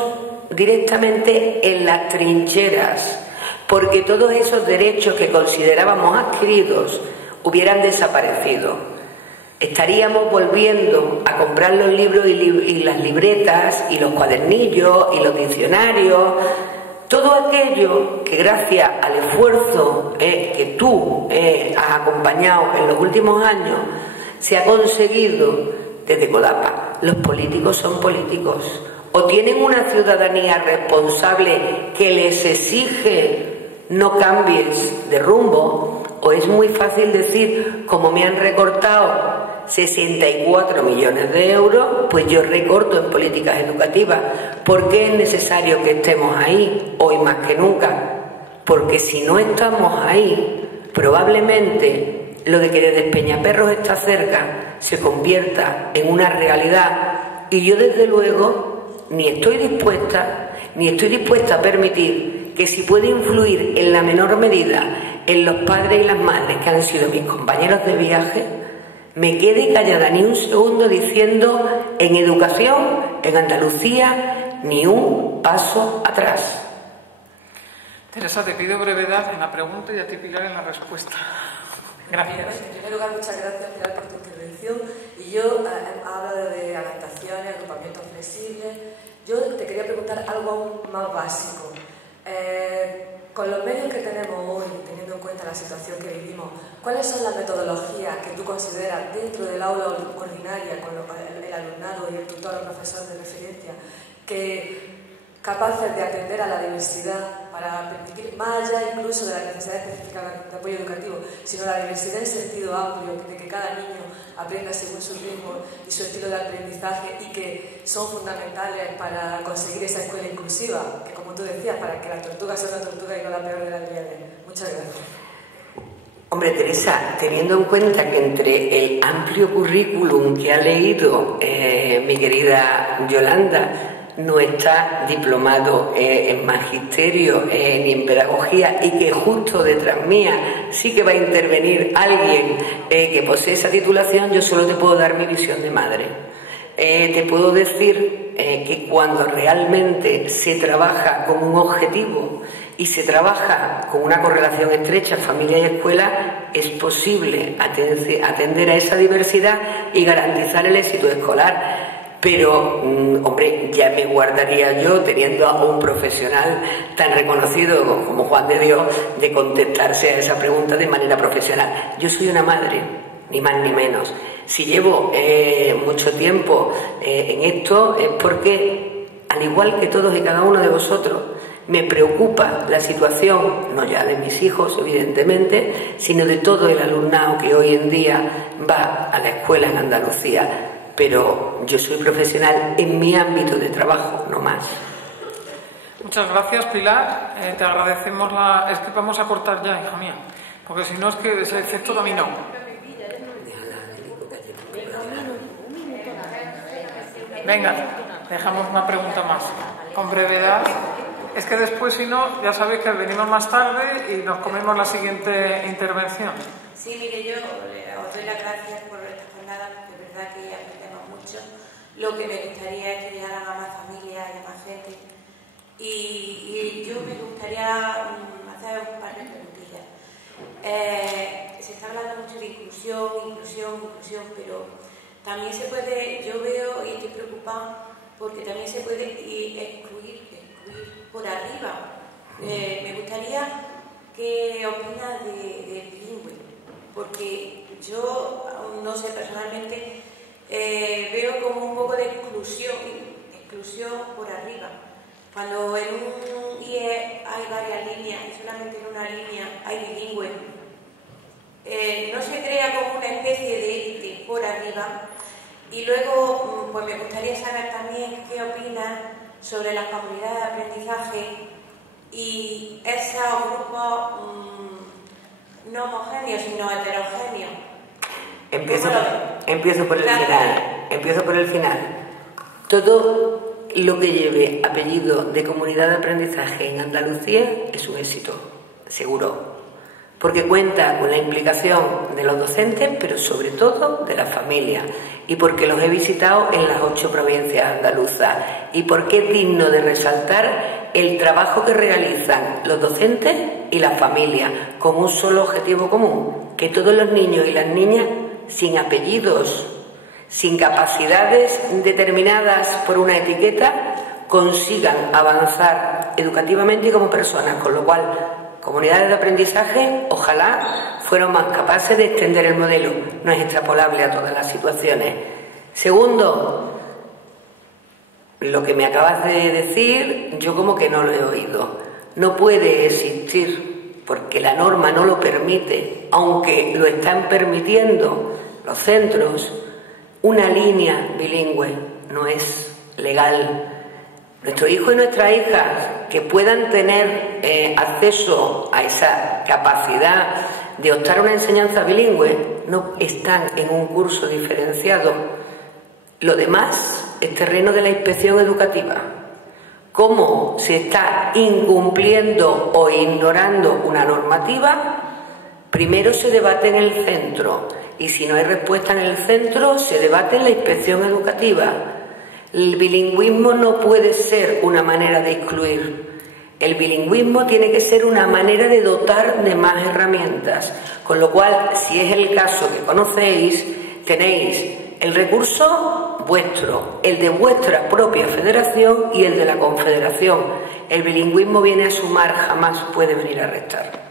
directamente en las trincheras, porque todos esos derechos que considerábamos adquiridos hubieran desaparecido. Estaríamos volviendo a comprar los libros y las libretas y los cuadernillos y los diccionarios, todo aquello que gracias al esfuerzo que tú has acompañado en los últimos años se ha conseguido desde Codapa. Los políticos son políticos. O tienen una ciudadanía responsable que les exige no cambies de rumbo, o es muy fácil decir, como me han recortado 64 millones de euros, pues yo recorto en políticas educativas. ¿Por qué es necesario que estemos ahí hoy más que nunca? Porque si no estamos ahí, probablemente lo de que desde Peñaperros está cerca se convierta en una realidad, y yo desde luego ni estoy dispuesta a permitir que, si puede influir en la menor medida en los padres y las madres que han sido mis compañeros de viaje, me quede callada ni un segundo diciendo en educación, en Andalucía, ni un paso atrás. Teresa, te pido brevedad en la pregunta y a ti, Pilar, en la respuesta. Gracias. En primer lugar, muchas gracias, Pilar, por tu intervención. Y yo hablo de adaptaciones, agrupamientos flexibles. Yo te quería preguntar algo aún más básico. Con los medios que tenemos hoy, teniendo en cuenta la situación que vivimos, ¿cuáles son las metodologías que tú consideras dentro del aula ordinaria, con el alumnado y el tutor o profesor de referencia, que capaces de atender a la diversidad para permitir, más allá incluso de la necesidad específica de apoyo educativo, sino la diversidad en sentido amplio, de que cada niño aprenda según su ritmo y su estilo de aprendizaje, y que son fundamentales para conseguir esa escuela inclusiva, que, como tú decías, para que la tortuga sea una tortuga y no la peor de las lienes? Muchas gracias. Hombre, Teresa, teniendo en cuenta que entre el amplio currículum que ha leído mi querida Yolanda, no está diplomado en magisterio ni en pedagogía, y que justo detrás mía sí que va a intervenir alguien que posee esa titulación, yo solo te puedo dar mi visión de madre. Te puedo decir que cuando realmente se trabaja con un objetivo y se trabaja con una correlación estrecha familia y escuela, es posible atender a esa diversidad y garantizar el éxito escolar. Pero, hombre, ya me guardaría yo, teniendo a un profesional tan reconocido como Juan de Dios, de contestarse a esa pregunta de manera profesional. Yo soy una madre, ni más ni menos. Si llevo mucho tiempo en esto es porque, al igual que todos y cada uno de vosotros, me preocupa la situación, no ya de mis hijos, evidentemente, sino de todo el alumnado que hoy en día va a la escuela en Andalucía. Pero yo soy profesional en mi ámbito de trabajo, no más. Muchas gracias, Pilar. Te agradecemos la... Es que vamos a cortar ya, hija mía, porque si no es que ese efecto dominó. Venga, dejamos una pregunta más, con brevedad. Es que después, si no, ya sabéis que venimos más tarde y nos comemos la siguiente intervención. Sí, mire, yo os doy las gracias por esta jornada, porque es verdad que aprendemos mucho. Lo que me gustaría es que llegaran a más familias y a más gente. Y yo me gustaría hacer un par de preguntillas. Se está hablando mucho de inclusión, pero también se puede, yo veo y estoy preocupada porque también se puede excluir por arriba. Me gustaría que opinas de bilingüe, porque yo, no sé, personalmente veo como un poco de exclusión por arriba. Cuando en un IE hay varias líneas y solamente en una línea hay bilingüe, no se crea como una especie de élite por arriba. Y luego, pues me gustaría saber también qué opinas sobre las comunidades de aprendizaje y esos grupos no homogéneos, sino heterogéneos. Empiezo por el final. Todo lo que lleve apellido de comunidad de aprendizaje en Andalucía es un éxito, seguro. Porque cuenta con la implicación de los docentes, pero sobre todo de las familias, y porque los he visitado en las 8 provincias andaluzas, y porque es digno de resaltar el trabajo que realizan los docentes y las familias, con un solo objetivo común: que todos los niños y las niñas sin apellidos, sin capacidades determinadas por una etiqueta, consigan avanzar educativamente y como personas, con lo cual comunidades de aprendizaje, ojalá fueran más capaces de extender el modelo. No es extrapolable a todas las situaciones. Segundo, lo que me acabas de decir, yo como que no lo he oído. No puede existir, porque la norma no lo permite, aunque lo están permitiendo los centros, una línea bilingüe. No es legal. Nuestros hijos y nuestras hijas que puedan tener acceso a esa capacidad de optar a una enseñanza bilingüe no están en un curso diferenciado. Lo demás es terreno de la inspección educativa. Cómo se está incumpliendo o ignorando una normativa, primero se debate en el centro, y si no hay respuesta en el centro, se debate en la inspección educativa. El bilingüismo no puede ser una manera de excluir. El bilingüismo tiene que ser una manera de dotar de más herramientas. Con lo cual, si es el caso que conocéis, tenéis el recurso vuestro, el de vuestra propia federación y el de la confederación. El bilingüismo viene a sumar, jamás puede venir a restar.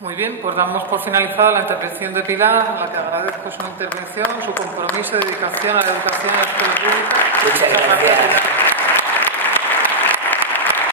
Muy bien, pues damos por finalizada la intervención de Pilar, a la que agradezco su intervención, su compromiso y dedicación a la educación en la escuela pública. Muchas gracias.